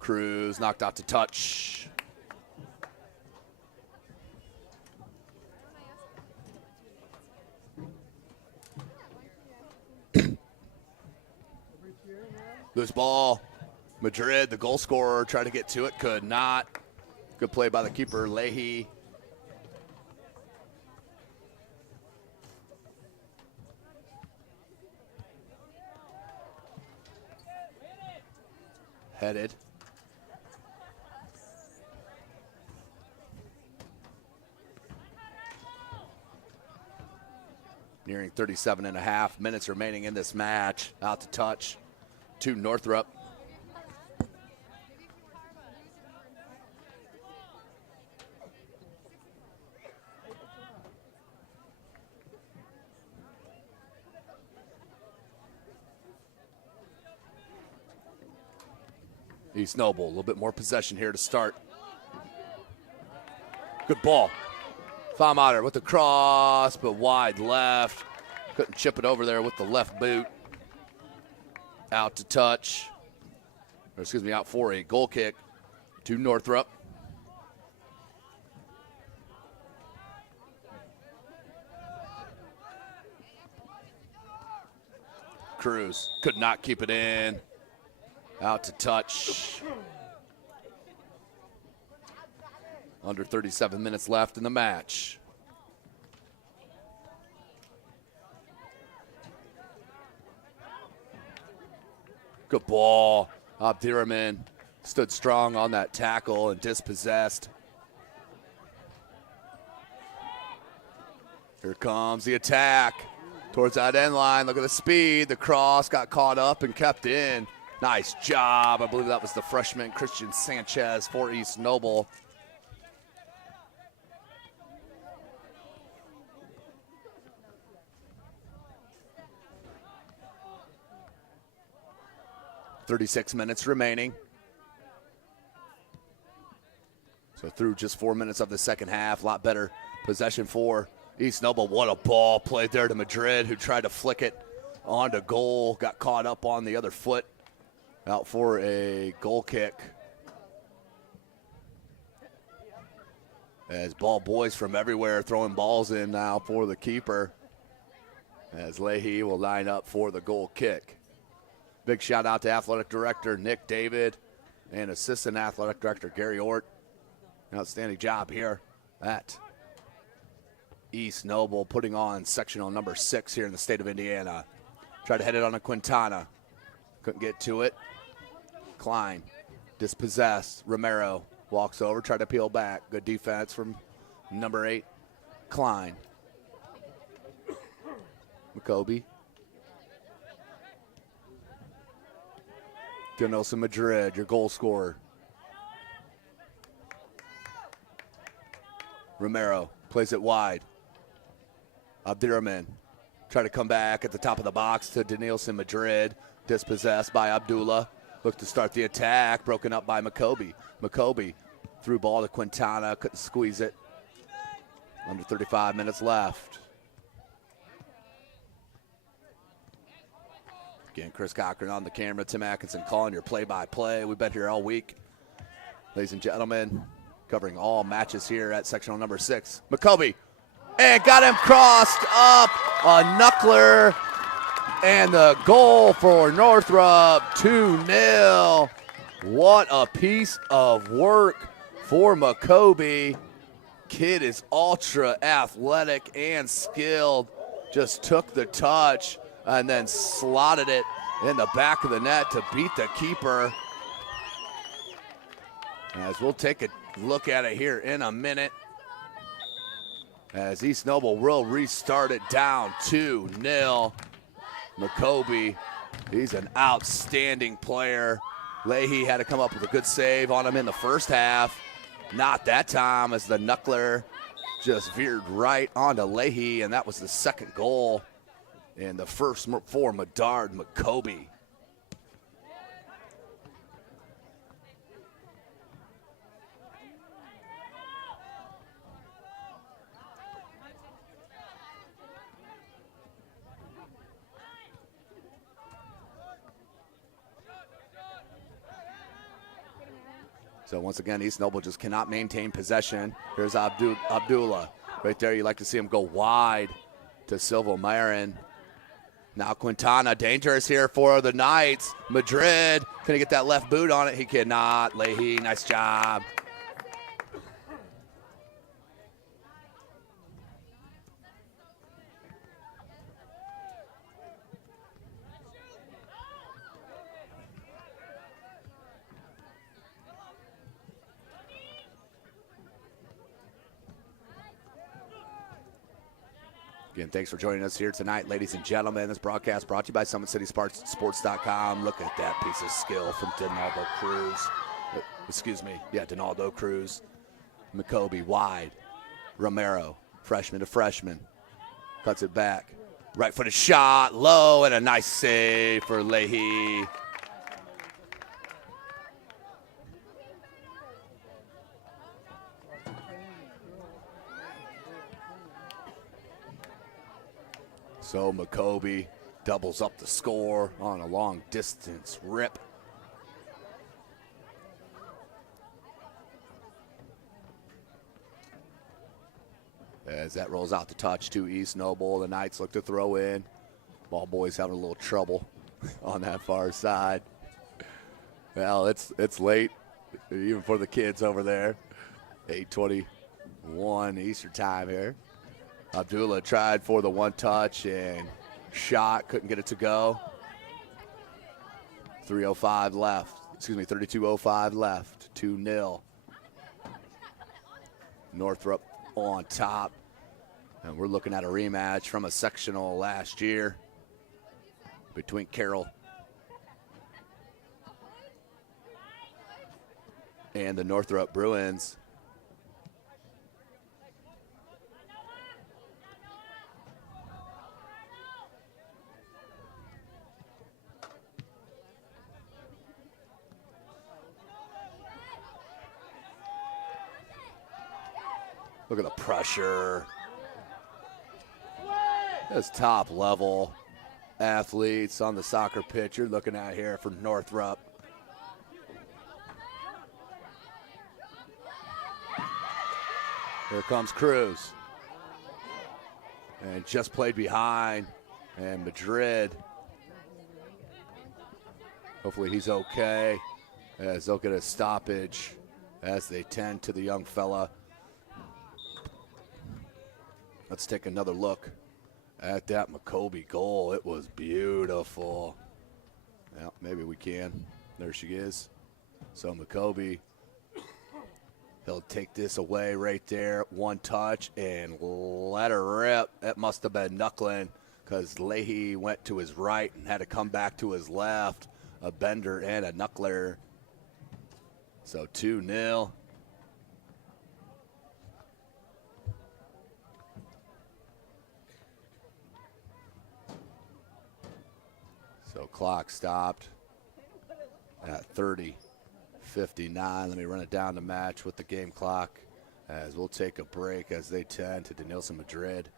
Cruz knocked out to touch. Loose ball. Madrid, the goal scorer, tried to get to it, could not. Good play by the keeper, Leahy. Headed. Nearing 37 and a half minutes remaining in this match. Out to touch to Northrop. East Noble, a little bit more possession here to start. Good ball. Famater with the cross, but wide left. Couldn't chip it over there with the left boot. Out to touch. Or excuse me, out for a goal kick to Northrop. Cruz could not keep it in. Out to touch. Under 37 minutes left in the match. Good ball. Abdirahman stood strong on that tackle and dispossessed. Here comes the attack towards that end line. Look at the speed. The cross got caught up and kept in. Nice job. I believe that was the freshman Christian Sanchez for East Noble. .36 minutes remaining. So through just 4 minutes of the second half, a lot better possession for East Noble. What a ball played there to Madrid, who tried to flick it onto goal, got caught up on the other foot, out for a goal kick. As ball boys from everywhere throwing balls in now for the keeper, as Leahy will line up for the goal kick. Big shout out to Athletic Director Nick David and Assistant Athletic Director Gary Ort. Outstanding job here at East Noble, putting on sectional number 6 here in the state of Indiana. Tried to head it on a Quintana. Couldn't get to it. Klein dispossessed. Romero walks over, tried to peel back. Good defense from number 8, Klein. McCoby. Denilson Madrid, your goal scorer. Romero plays it wide. Abdirahman try to come back at the top of the box to Denilson Madrid. Dispossessed by Abdullah. Looked to start the attack. Broken up by McCoby. McCoby threw ball to Quintana. Couldn't squeeze it. Under 35 minutes left. Again, Chris Cochran on the camera. Tim Atkinson calling your play-by-play. We've been here all week. Ladies and gentlemen, covering all matches here at sectional number 6. McCoby, and got him crossed up. A knuckler, and the goal for Northrop, 2-0. What a piece of work for McCoby. Kid is ultra athletic and skilled. Just took the touch and then slotted it in the back of the net to beat the keeper. As we'll take a look at it here in a minute, as East Noble will restart it down 2-0. McCoby, he's an outstanding player. Leahy had to come up with a good save on him in the first half. Not that time, as the knuckler just veered right onto Leahy, and that was the second goal. And the first for Medard McCoby. So once again, East Noble just cannot maintain possession. Here's Abdullah. Right there, you like to see him go wide to Silva Marin. Now Quintana, dangerous here for the Knights. Madrid, can he get that left boot on it? He cannot. Leahy, nice job. Again, thanks for joining us here tonight, ladies and gentlemen. This broadcast brought to you by SummitCitySports.com. Look at that piece of skill from Donaldo Cruz. Donaldo Cruz. McCoby wide. Romero, freshman to freshman. Cuts it back. Right-footed shot, low, and a nice save for Leahy. So McCoby doubles up the score on a long distance rip. As that rolls out the touch to East Noble, the Knights look to throw in. Ball boys having a little trouble on that far side. Well, it's late, even for the kids over there. 8:21 Eastern time here. Abdullah tried for the one touch and shot, couldn't get it to go. 3:05 left. Excuse me, 32:05 left. 2-0. Northrop on top. And we're looking at a rematch from a sectional last year between Carroll and the Northrop Bruins. Look at the pressure. That's top level athletes on the soccer pitch you're looking at here for Northrop. Here comes Cruz. And just played behind. And Madrid. Hopefully he's okay. As they'll get a stoppage as they tend to the young fella. Let's take another look at that McCoby goal. It was beautiful. Well, maybe we can. There she is. So McCoby, he'll take this away right there. One touch and let her rip. That must have been knuckling because Leahy went to his right and had to come back to his left. A bender and a knuckler. So 2-0. So clock stopped at 30:59. Let me run it down to match with the game clock as we'll take a break as they tend to Denilson Madrid,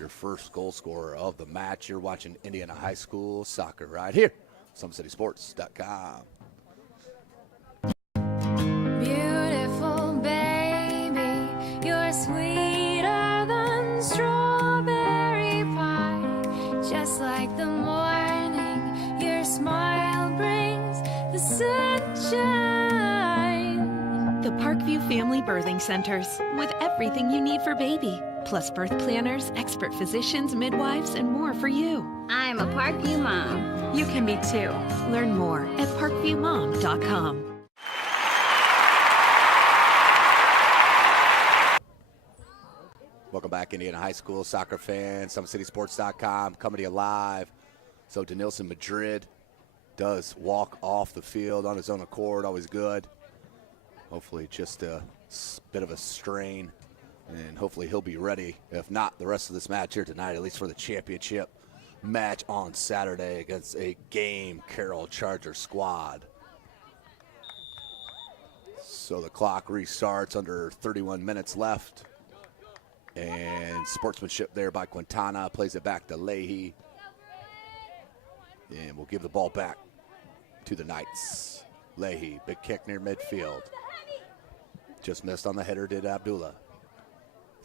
your first goal scorer of the match. You're watching Indiana High School soccer right here, SummitCitySports.com. Beautiful baby, you're sweeter than strawberry pie. Just like the morning, your smile brings the sunshine. The Parkview Family Birthing Centers, with everything you need for baby, plus birth planners, expert physicians, midwives, and more for you. I'm a Parkview mom. You can be too. Learn more at parkviewmom.com. Welcome back, Indiana High School soccer fans. SummitCitySports.com coming to you live. So Denilson Madrid does walk off the field on his own accord, always good. Hopefully just a bit of a strain, and hopefully he'll be ready, if not the rest of this match here tonight, at least for the championship match on Saturday against a game Carroll Charger squad. So the clock restarts under 31 minutes left. And sportsmanship there by Quintana, plays it back to Leahy. And we'll give the ball back to the Knights. Leahy, big kick near midfield. Just missed on the header, did Abdullah.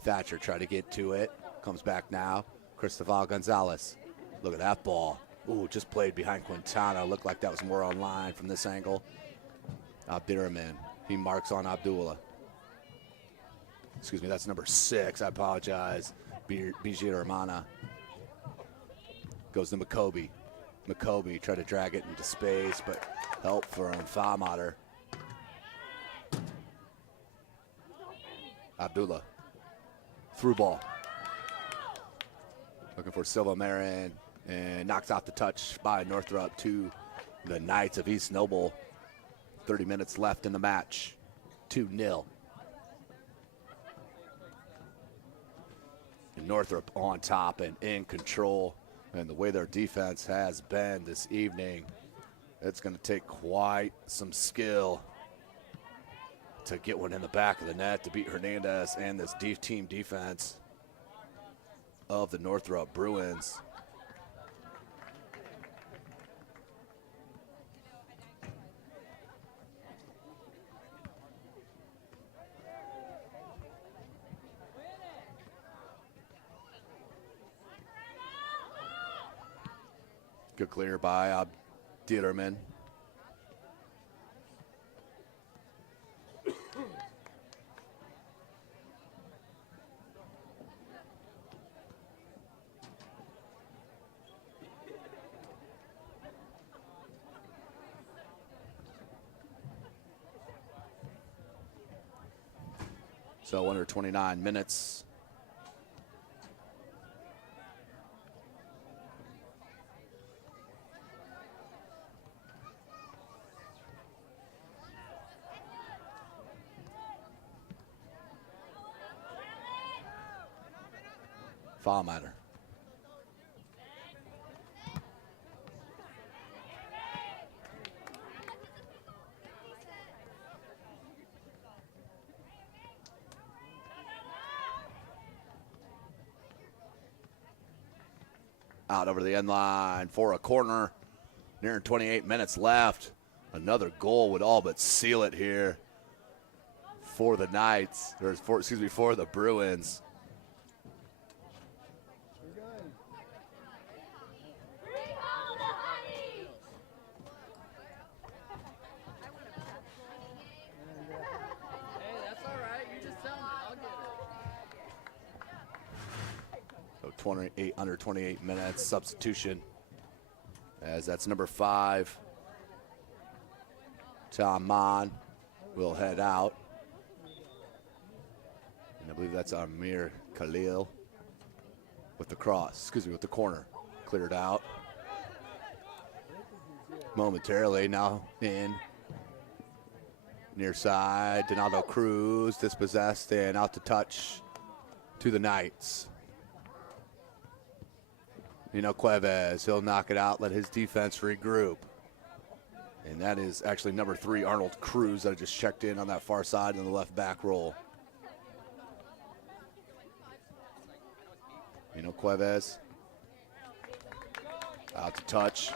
Thatcher tried to get to it. Comes back now. Cristobal Gonzalez. Look at that ball. Ooh, just played behind Quintana. Looked like that was more online from this angle. Abdirahman, he marks on Abdullah. Excuse me, that's number 6. I apologize. Bijir Romana goes to McCoby. McCoby tried to drag it into space, but help from Fahmader. Abdullah. Through ball. Looking for Silva Marin, and knocks off the touch by Northrop to the Knights of East Noble. 30 minutes left in the match. 2-0. Northrop on top and in control, and the way their defense has been this evening, it's going to take quite some skill to get one in the back of the net to beat Hernandez and this team defense of the Northrop Bruins. Good clear by Dieterman. So under 29 minutes. Foul matter. Out over the end line for a corner. Near 28 minutes left. Another goal would all but seal it here for the Knights, or for the Bruins. So under 28 minutes, substitution, as that's number 5. Tom Mon will head out. And I believe that's Amir Khalil with the with the corner. Cleared out. Momentarily now in. Near side, Donaldo Cruz dispossessed and out to touch to the Knights. Nino Cuevas, he'll knock it out, let his defense regroup. And that is actually number 3, Arnold Cruz, that just checked in on that far side in the left back roll. Nino Cuevas, out to touch.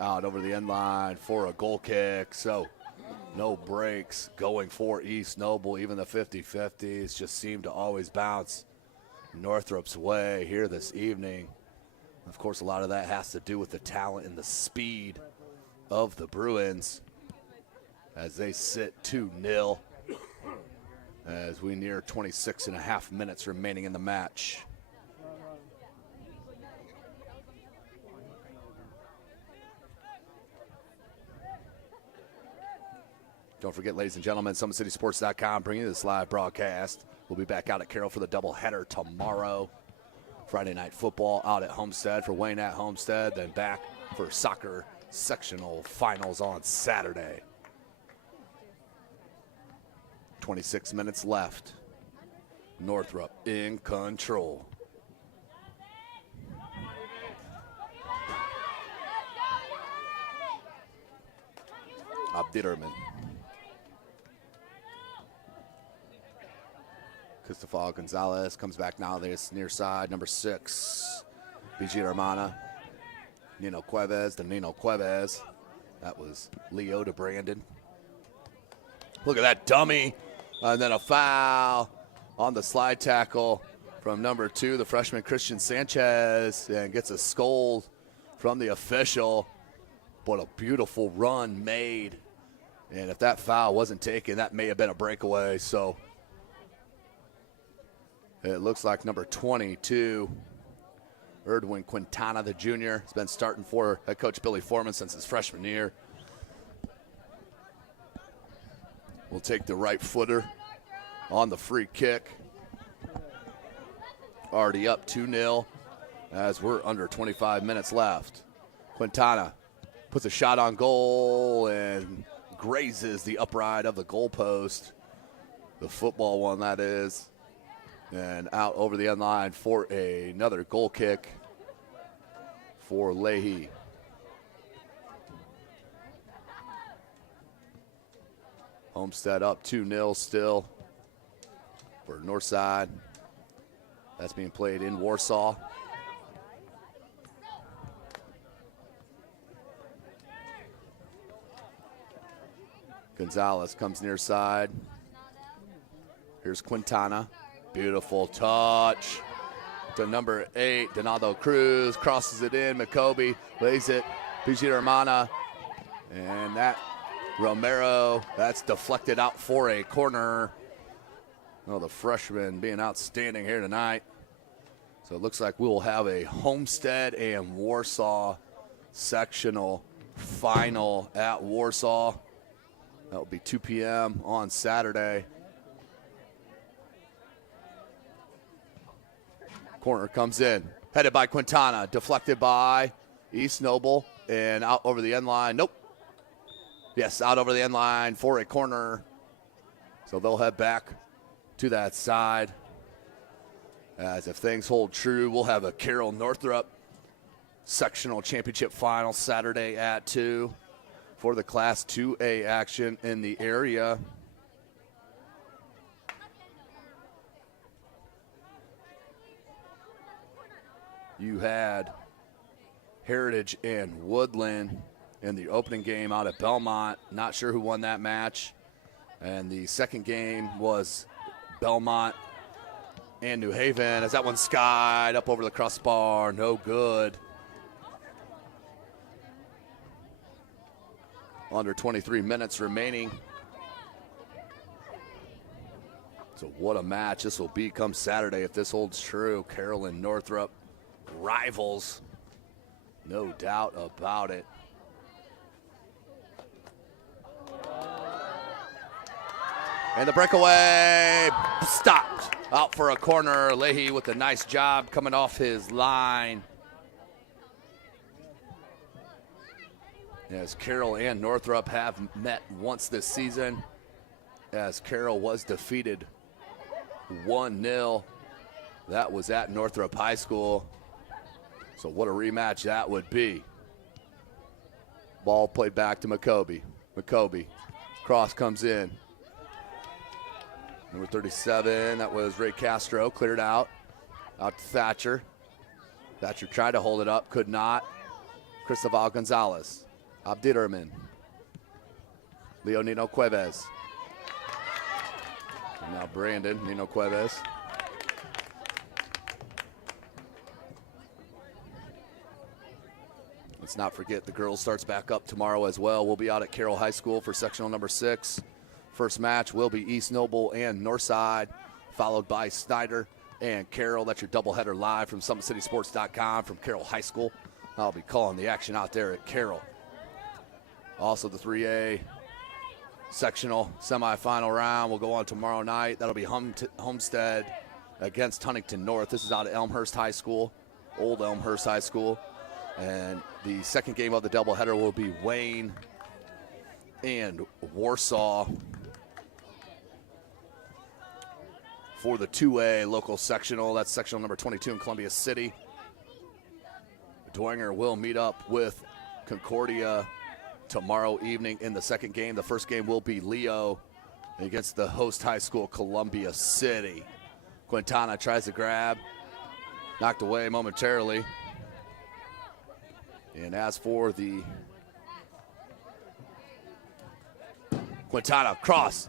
Out over the end line for a goal kick. So no breaks going for East Noble. Even the 50-50s just seem to always bounce Northrop's way here this evening. Of course, a lot of that has to do with the talent and the speed of the Bruins as they sit 2-0 as we near 26.5 minutes remaining in the match. Don't forget, ladies and gentlemen, SummitCitySports.com bringing you this live broadcast. We'll be back out at Carroll for the doubleheader tomorrow. Friday night football out at Homestead for Wayne at Homestead, then back for soccer sectional finals on Saturday. 26 minutes left. Northrop in control. Abdirman. Cristofal Gonzalez comes back now. This near side, number 6, BG Hermana. Nino Cuevas to Nino Cuevas. That was Leo to Brandon. Look at that dummy. And then a foul on the slide tackle from number 2, the freshman Christian Sanchez, and gets a scold from the official. But a beautiful run made. And if that foul wasn't taken, that may have been a breakaway. So it looks like number 22, Erdwin Quintana, the junior, has been starting for head coach Billy Foreman since his freshman year. Will take the right footer on the free kick. Already up 2-0 as we're under 25 minutes left. Quintana puts a shot on goal and grazes the upright of the goalpost. The football one, that is. And out over the end line for another goal kick for Leahy. Homestead up 2-0 still for Northside. That's being played in Warsaw. Gonzalez comes near side. Here's Quintana. Beautiful touch to number 8, Donaldo Cruz. Crosses it in. McCoby lays it. PG Hermana. And that Romero, that's deflected out for a corner. Oh, the freshman being outstanding here tonight. So it looks like we will have a Homestead and Warsaw sectional final at Warsaw. That will be 2 p.m. on Saturday. Corner comes in, headed by Quintana, deflected by East Noble, and out over the end line. Nope. Yes, out over the end line for a corner. So they'll head back to that side. As if things hold true, we'll have a Carroll Northrop sectional championship final Saturday at 2 for the Class 2A action in the area. You had Heritage and Woodland in the opening game out at Belmont. Not sure who won that match. And the second game was Belmont and New Haven, as that one skied up over the crossbar, no good. Under 23 minutes remaining. So what a match this will be come Saturday if this holds true. Carroll and Northrop, rivals, no doubt about it. And the breakaway stopped. Out for a corner. Leahy with a nice job coming off his line. As Carroll and Northrop have met once this season, as Carroll was defeated 1-0. That was at Northrop High School. So what a rematch that would be. Ball played back to McCoby. McCoby. Cross comes in. Number 37, that was Ray Castro, cleared out. Out to Thatcher. Thatcher tried to hold it up, could not. Cristobal Gonzalez. Abdirahman. Leo Nino Cuevas. And now Brandon Nino Cuevas. Let's not forget the girls starts back up tomorrow as well. We'll be out at Carroll High School for sectional number 6. First match will be East Noble and Northside, followed by Snyder and Carroll. That's your doubleheader live from SummitCitySports.com from Carroll High School. I'll be calling the action out there at Carroll. Also the 3A sectional semifinal round will go on tomorrow night. That'll be Homestead against Huntington North. This is out at Elmhurst High School, old Elmhurst High School. And the second game of the doubleheader will be Wayne and Warsaw. For the 2A local sectional, that's sectional number 22 in Columbia City. Dwenger will meet up with Concordia tomorrow evening in the second game. The first game will be Leo against the host high school, Columbia City. Quintana tries to grab, knocked away momentarily. And as for the Quintana cross,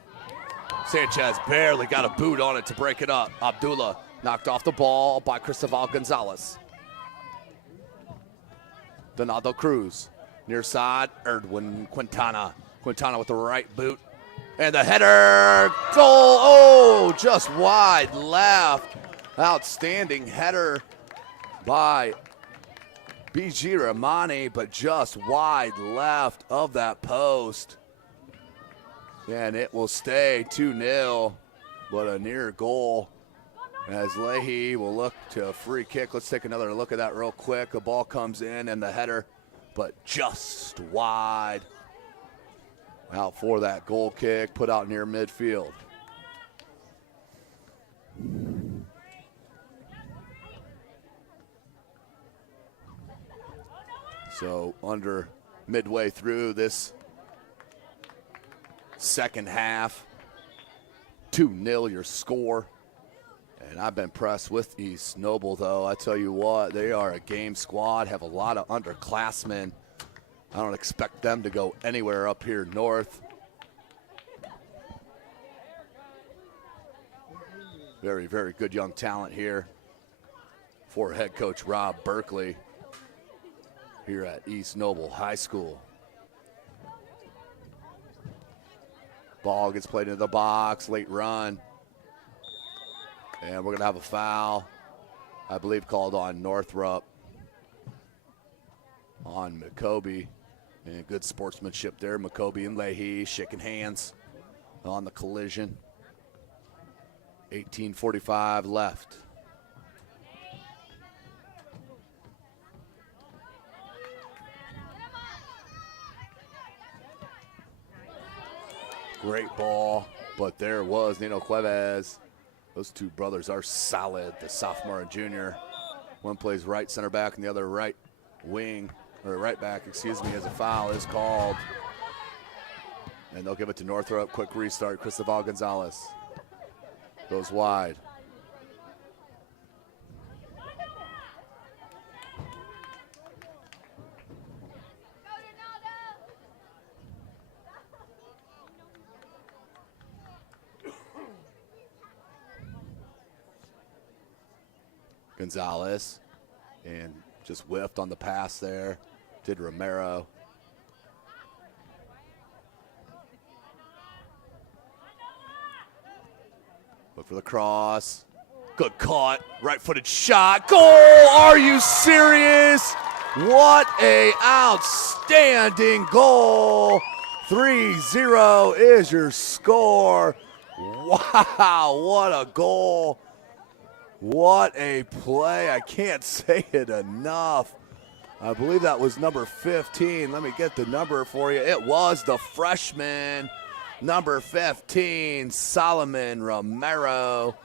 Sanchez barely got a boot on it to break it up. Abdullah knocked off the ball by Cristobal Gonzalez. Donaldo Cruz, near side, Erdwin Quintana. Quintana with the right boot. And the header, goal, oh, just wide left. Outstanding header by B.G. Romani, but just wide left of that post. And it will stay 2-0, but a near goal as Leahy will look to a free kick. Let's take another look at that real quick. The ball comes in and the header, but just wide. Out for that goal kick, put out near midfield. So under midway through this second half, 2-0 your score. And I've been impressed with East Noble, though. I tell you what, they are a game squad, have a lot of underclassmen. I don't expect them to go anywhere up here north. Very, very good young talent here for head coach Rob Berkeley here at East Noble High School. Ball gets played into the box, late run. And we're going to have a foul I believe, called on Northrop, on McCoby. And good sportsmanship there. McCoby and Leahy shaking hands on the collision. 18:45 left. Great ball, but there was Nino Cuevas. Those two brothers are solid, the sophomore and junior. One plays right center back and the other right wing, or right back, excuse me, as a foul is called. And they'll give it to Northrop. Quick restart. Cristobal Gonzalez goes wide. Gonzalez, and just whiffed on the pass there. Did Romero. Look for the cross. Good caught. Right-footed shot. Goal! Are you serious? What a outstanding goal. 3-0 is your score. Wow, what a goal. What a play. I can't say it enough. I believe that was number 15. Let me get the number for you. It was the freshman, number 15, Solomon Romero,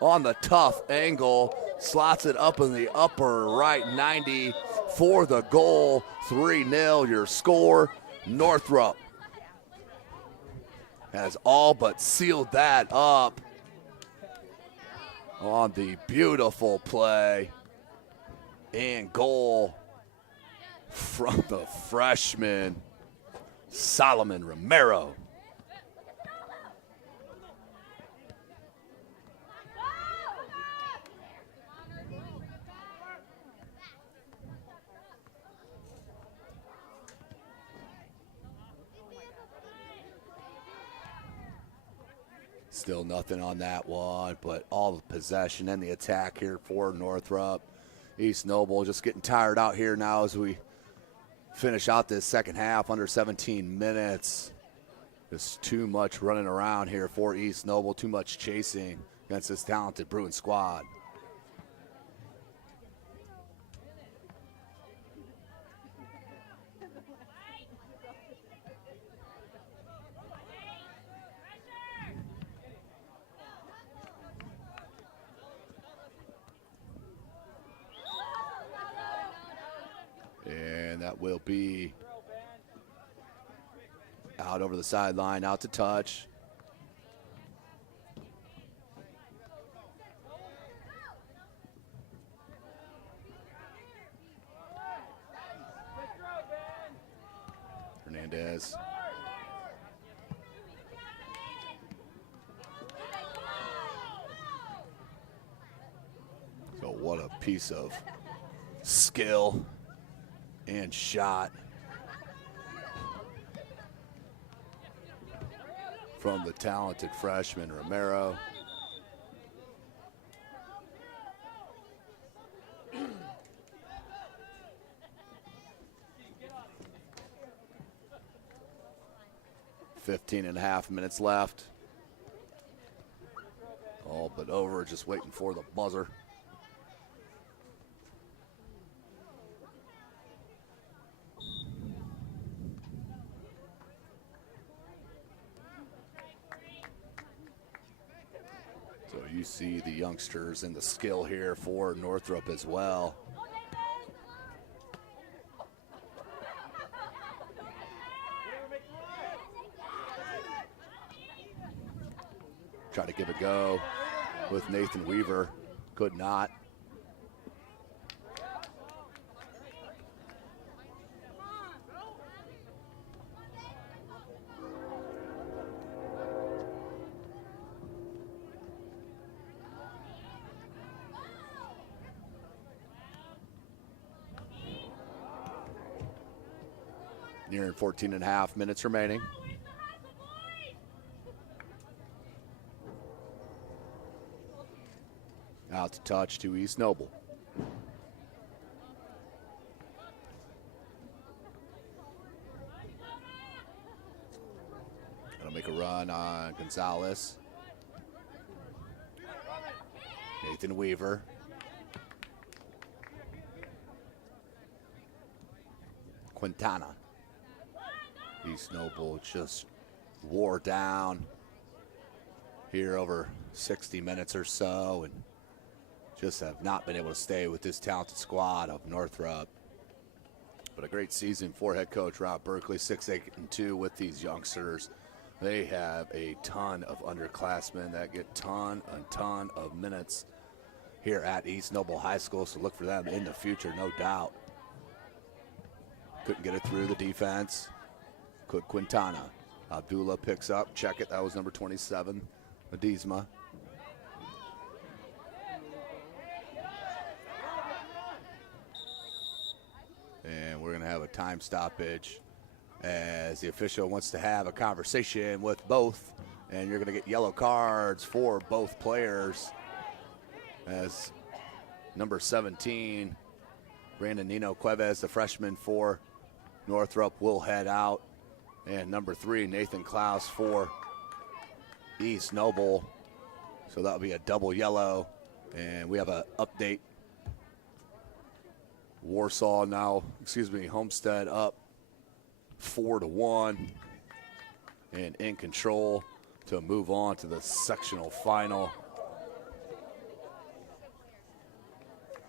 on the tough angle. Slots it up in the upper right 90 for the goal. 3-0 your score. Northrop has all but sealed that up on the beautiful play and goal from the freshman, Solomon Romero. Still nothing on that one, but all the possession and the attack here for Northrop. East Noble just getting tired out here now as we finish out this second half, under 17 minutes. Just too much running around here for East Noble, too much chasing against this talented Bruin squad. And that will be out over the sideline, out to touch. Hernandez. So what a piece of skill and shot from the talented freshman Romero. .5 minutes left. All but over, just waiting for the buzzer. You see the youngsters and the skill here for Northrop as well. Try to give a go with Nathan Weaver. Could not. Nearing 14.5 minutes remaining. Out to touch to East Noble. Gonna make a run on Gonzalez. Nathan Weaver. Quintana. East Noble just wore down here over 60 minutes or so and just have not been able to stay with this talented squad of Northrop. But a great season for head coach Rob Berkeley, 6-8-2 with these youngsters. They have a ton of underclassmen that get a ton of minutes here at East Noble High School, so look for them in the future, no doubt. Couldn't get it through the defense. Quintana. Abdullah picks up, check it, that was number 27, Adizma. And we're gonna have a time stoppage as the official wants to have a conversation with both, and you're gonna get yellow cards for both players as number 17, Brandon Nino Cuevas, the freshman for Northrop, will head out, and number 3, Nathan Klaus for East Noble. So that'll be a double yellow, and we have an update. Homestead up 4-1 and in control to move on to the sectional final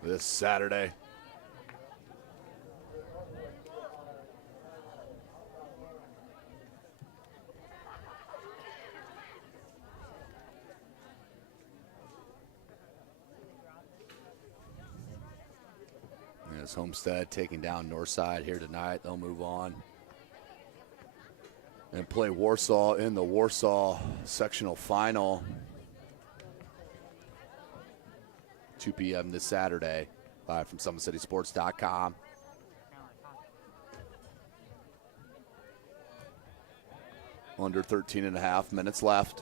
this Saturday. As Homestead taking down Northside here tonight, they'll move on and play Warsaw in the Warsaw sectional final. 2 p.m. this Saturday, live from SummitCitySports.com. Under 13 and a half minutes left.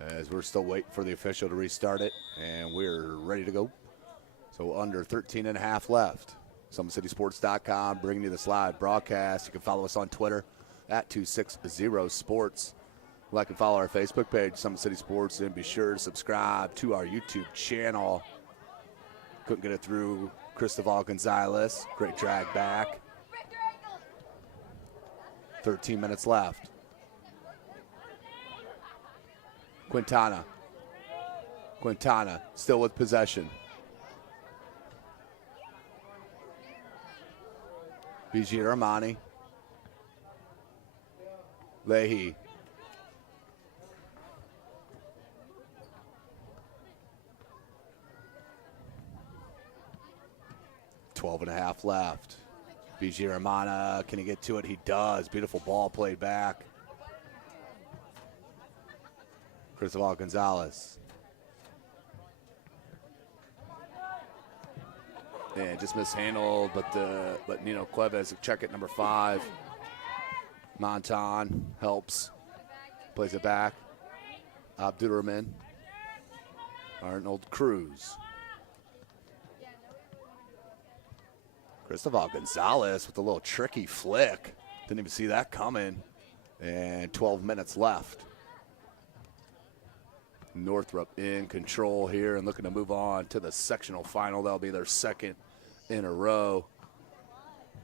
As we're still waiting for the official to restart it, and we're ready to go. So under 13 and a half left. SummitCitySports.com bringing you this live broadcast. You can follow us on Twitter at 260sports. Like and follow our Facebook page, Summit City Sports, and be sure to subscribe to our YouTube channel. Couldn't get it through Cristobal Gonzalez. Great drag back. 13 minutes left. Quintana still with possession. BG Armani. Leahy. Twelve and a half left. BG Armana, can he get to it? He does. Beautiful ball played back. Cristobal Gonzalez. And just mishandled, but Nino Cuevas, check it, number 5. Montan helps, plays it back. Abdurrahman. Arnold Cruz. Cristobal Gonzalez with a little tricky flick. Didn't even see that coming. And 12 minutes left. Northrop in control here and looking to move on to the sectional final. That'll be their second in a row.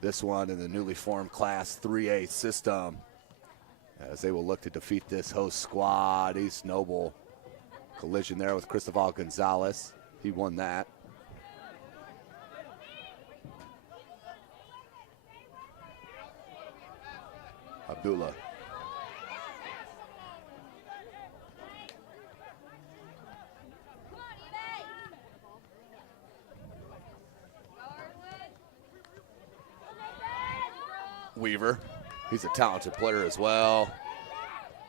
This one in the newly formed Class 3A system, as they will look to defeat this host squad. East Noble collision there with Cristobal Gonzalez. He won that. Abdullah. Weaver, he's a talented player as well.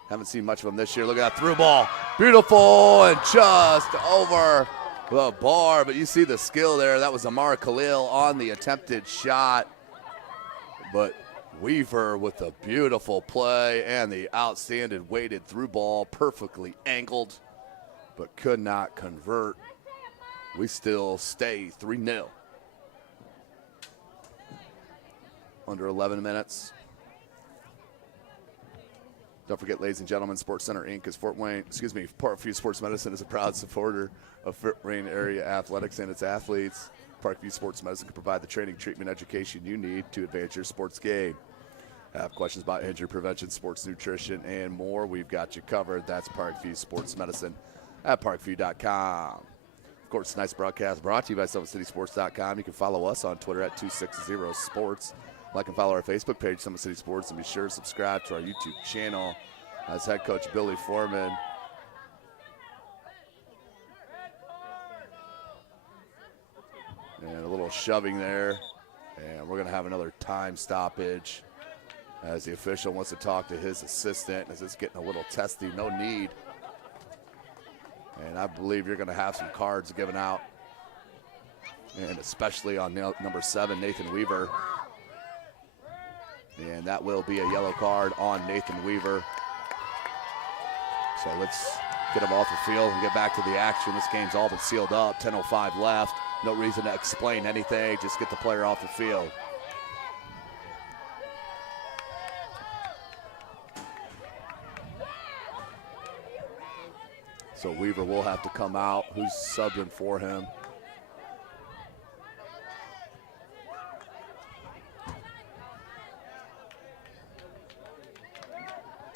Haven't seen much of him this year. Look at that through ball. Beautiful and just over the bar, but you see the skill there. That was Amar Khalil on the attempted shot. But Weaver with a beautiful play and the outstanding weighted through ball, perfectly angled, but could not convert. We still stay 3-0. under 11 minutes. Don't forget, ladies and gentlemen, Sports Center Inc. is Parkview Sports Medicine is a proud supporter of Fort Wayne area athletics and its athletes. Parkview Sports Medicine can provide the training, treatment, education you need to advance your sports game. Have questions about injury prevention, sports nutrition, and more? We've got you covered. That's Parkview Sports Medicine at parkview.com. Of course, tonight's broadcast brought to you by SummitCitySports.com. You can follow us on Twitter at 260sports. Like and follow our Facebook page, Summit City Sports, and be sure to subscribe to our YouTube channel. As head coach Billy Foreman and a little shoving there, and we're going to have another time stoppage as the official wants to talk to his assistant as it's getting a little testy. No need. And I believe you're going to have some cards given out, and especially on number 7, Nathan Weaver. And that will be a yellow card on Nathan Weaver. So let's get him off the field and get back to the action. This game's all but sealed up. 10:05 left. No reason to explain anything. Just get the player off the field. So Weaver will have to come out. Who's subbed in for him?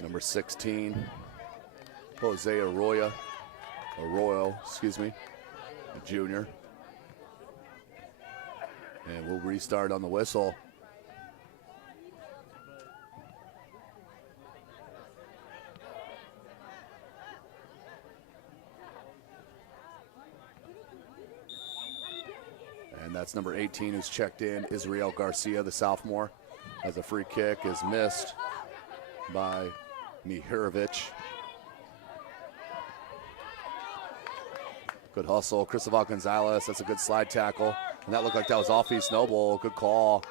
Number 16, Jose Arroyo, a junior. And we'll restart on the whistle. And that's number 18 who's checked in, Israel Garcia, the sophomore, as a free kick is missed by Mihailovic. Good hustle. Cristobal Gonzalez, that's a good slide tackle. And that looked like that was off East Noble. Good call.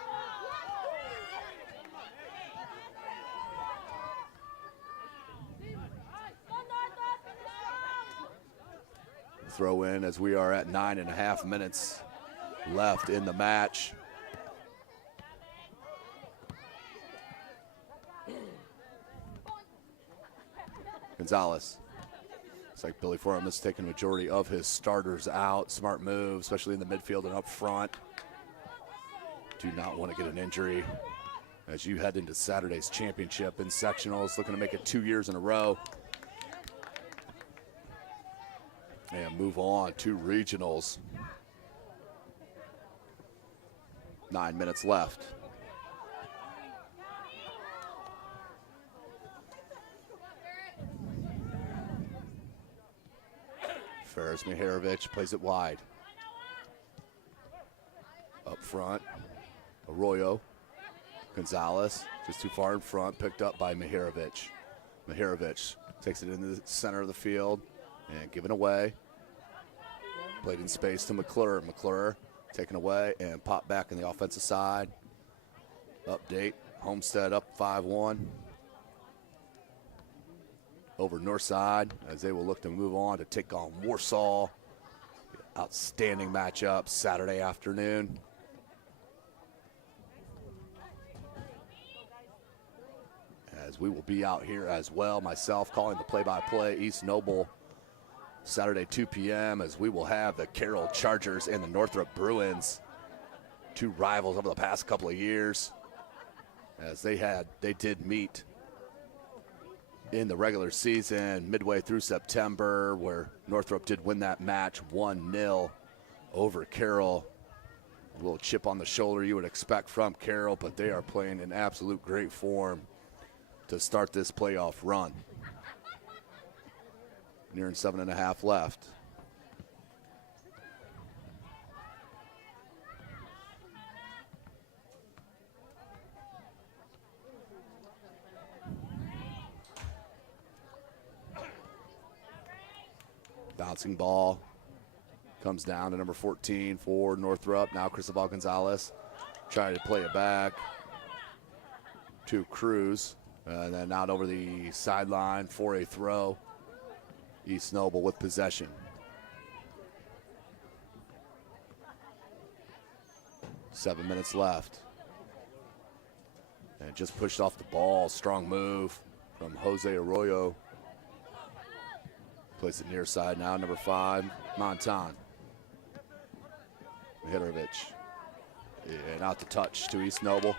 Throw in as we are at 9.5 minutes left in the match. Gonzalez. It's like Billy Foreman is taking the majority of his starters out. Smart move, especially in the midfield and up front. Do not want to get an injury as you head into Saturday's championship in sectionals. Looking to make it 2 years in a row. And move on to regionals. 9 minutes left. Ferris Mihailovic plays it wide. Up front, Arroyo. Gonzalez just too far in front, picked up by Mihailovic. Mihailovic takes it into the center of the field and given away. Played in space to McClure. McClure taken away and popped back on the offensive side. Update, Homestead up 5-1. Over north side as they will look to move on to take on Warsaw. Outstanding matchup Saturday afternoon. As we will be out here as well, myself calling the play-by-play. East Noble Saturday 2 p.m. as we will have the Carroll Chargers and the Northrop Bruins, two rivals over the past couple of years, as they did meet in the regular season midway through September, where Northrop did win that match 1-0 over Carroll. A little chip on the shoulder you would expect from Carroll, but they are playing in absolute great form to start this playoff run. Nearing 7.5 left. Bouncing ball comes down to number 14 for Northrop. Now Cristobal Gonzalez trying to play it back to Cruz. And then out over the sideline for a throw. East Noble with possession. .7 minutes left. just pushed off the ball. Strong move from Jose Arroyo. Plays it near side now, number 5, Montan. Mihirovic. And out the touch to East Noble.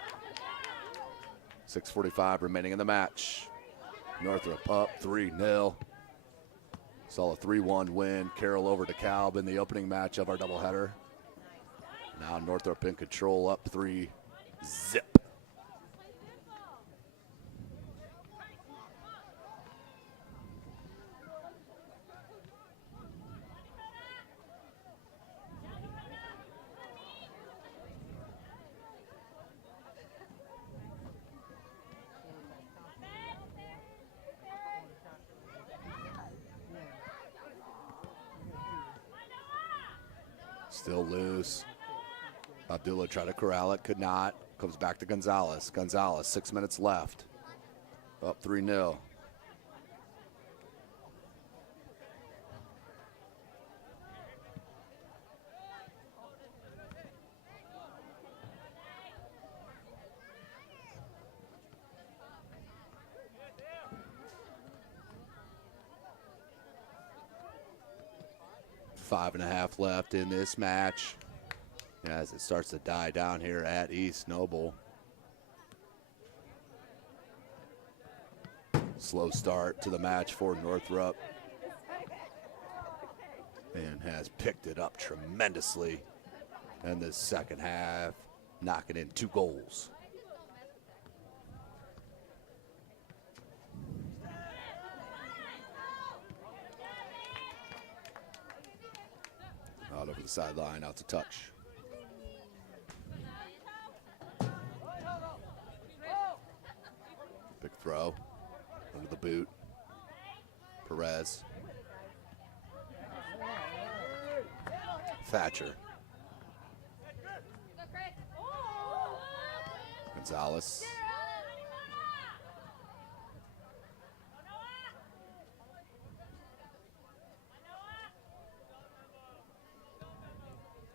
6:45 remaining in the match. Northrop up 3-0. Saw a 3-1 win. Carroll over to Calb in the opening match of our doubleheader. Now Northrop in control, up 3-0. Still loose. Abdullah tried to corral it, could not. Comes back to Gonzalez. Gonzalez, 6 minutes left. Up 3-0. Five and a half left in this match as it starts to die down here at East Noble. Slow start to the match for Northrop and has picked it up tremendously in the second half, knocking in 2 goals. Out over the sideline, out to touch. Big throw under the boot. Perez. Thatcher. Gonzalez.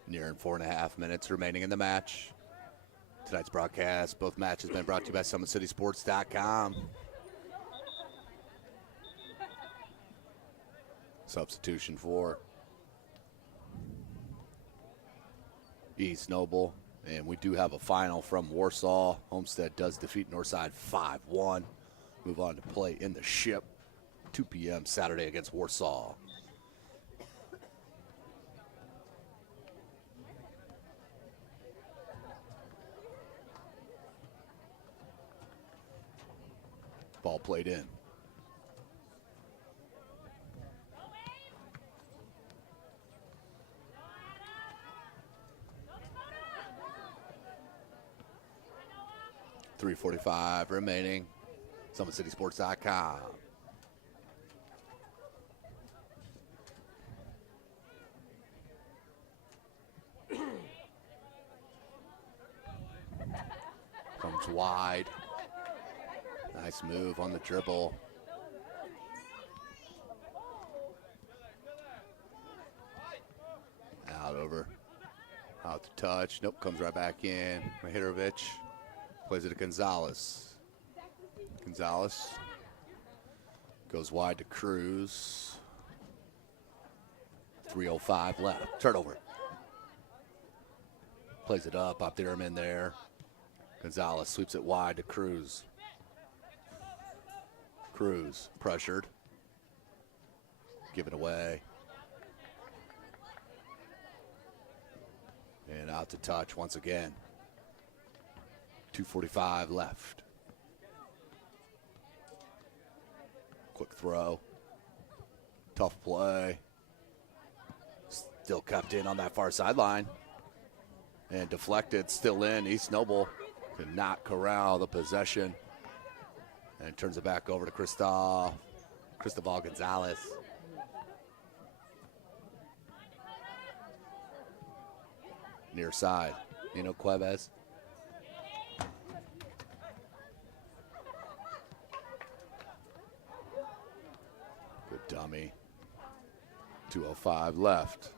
Nearing 4.5 minutes remaining in the match. Tonight's broadcast, both matches been brought to you by SummitCitySports.com. Substitution for East Noble. And we do have a final from Warsaw. Homestead does defeat Northside 5-1. Move on to play in the Ship. 2 p.m. Saturday against Warsaw. Ball played in. .345 remaining. SummitCitySports.com. Comes wide. Nice move on the dribble. Out over. Out to touch. Nope, comes right back in. Mihirovic plays it to Gonzalez. Gonzalez goes wide to Cruz. 3:05 left. Turnover. Plays it up. Abdirahman there. Gonzalez sweeps it wide to Cruz. Cruz pressured. Give it away. And out to touch once again. 2:45 left. Quick throw. Tough play. Still kept in on that far sideline. And deflected, still in. East Noble could not corral the possession. And turns it back over to Cristobal Gonzalez. Near side, Nino Cuevas. Good dummy. 2:05 left.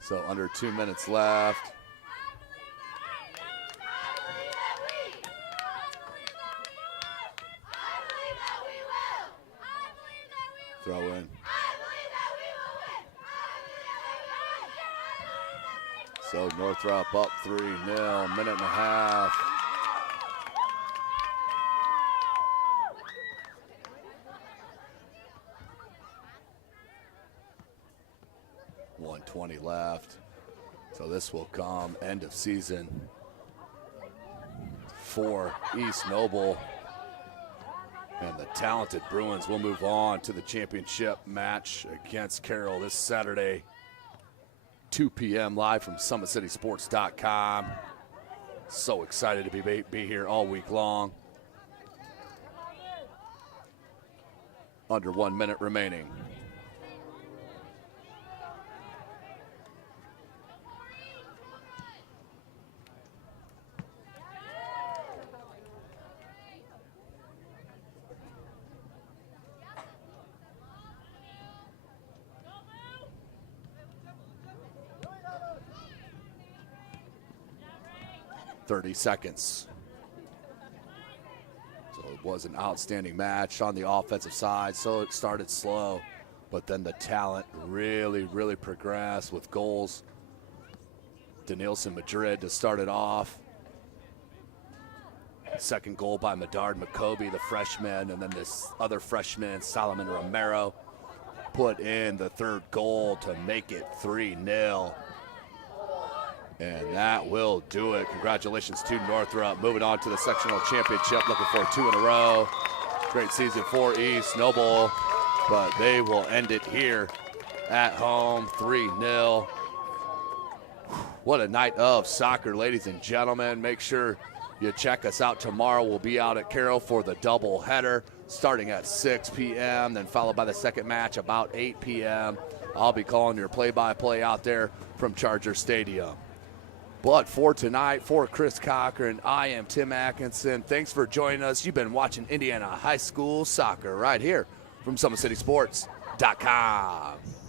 So under 2 minutes left. Throw in. So Northrop up 3-0, minute and a half. .120 left. So this will come end of season for East Noble. And the talented Bruins will move on to the championship match against Carroll this Saturday, 2 p.m. live from SummitCitySports.com. So excited to be here all week long. Under 1 minute remaining. .30 seconds. So it was an outstanding match on the offensive side. So it started slow, but then the talent really progressed with goals. Denilson Madrid to start it off. Second goal by Medard McCoby, the freshman, and then this other freshman, Solomon Romero, put in the third goal to make it 3-0. And that will do it. Congratulations to Northrop. Moving on to the sectional championship. Looking for 2 in a row. Great season for East Noble, but they will end it here at home, 3-0. What a night of soccer, ladies and gentlemen. Make sure you check us out tomorrow. We'll be out at Carroll for the double header starting at 6 p.m., then followed by the second match about 8 p.m. I'll be calling your play-by-play out there from Charger Stadium. But for tonight, for Chris Cochran, I am Tim Atkinson. Thanks for joining us. You've been watching Indiana High School Soccer right here from SummitCitySports.com.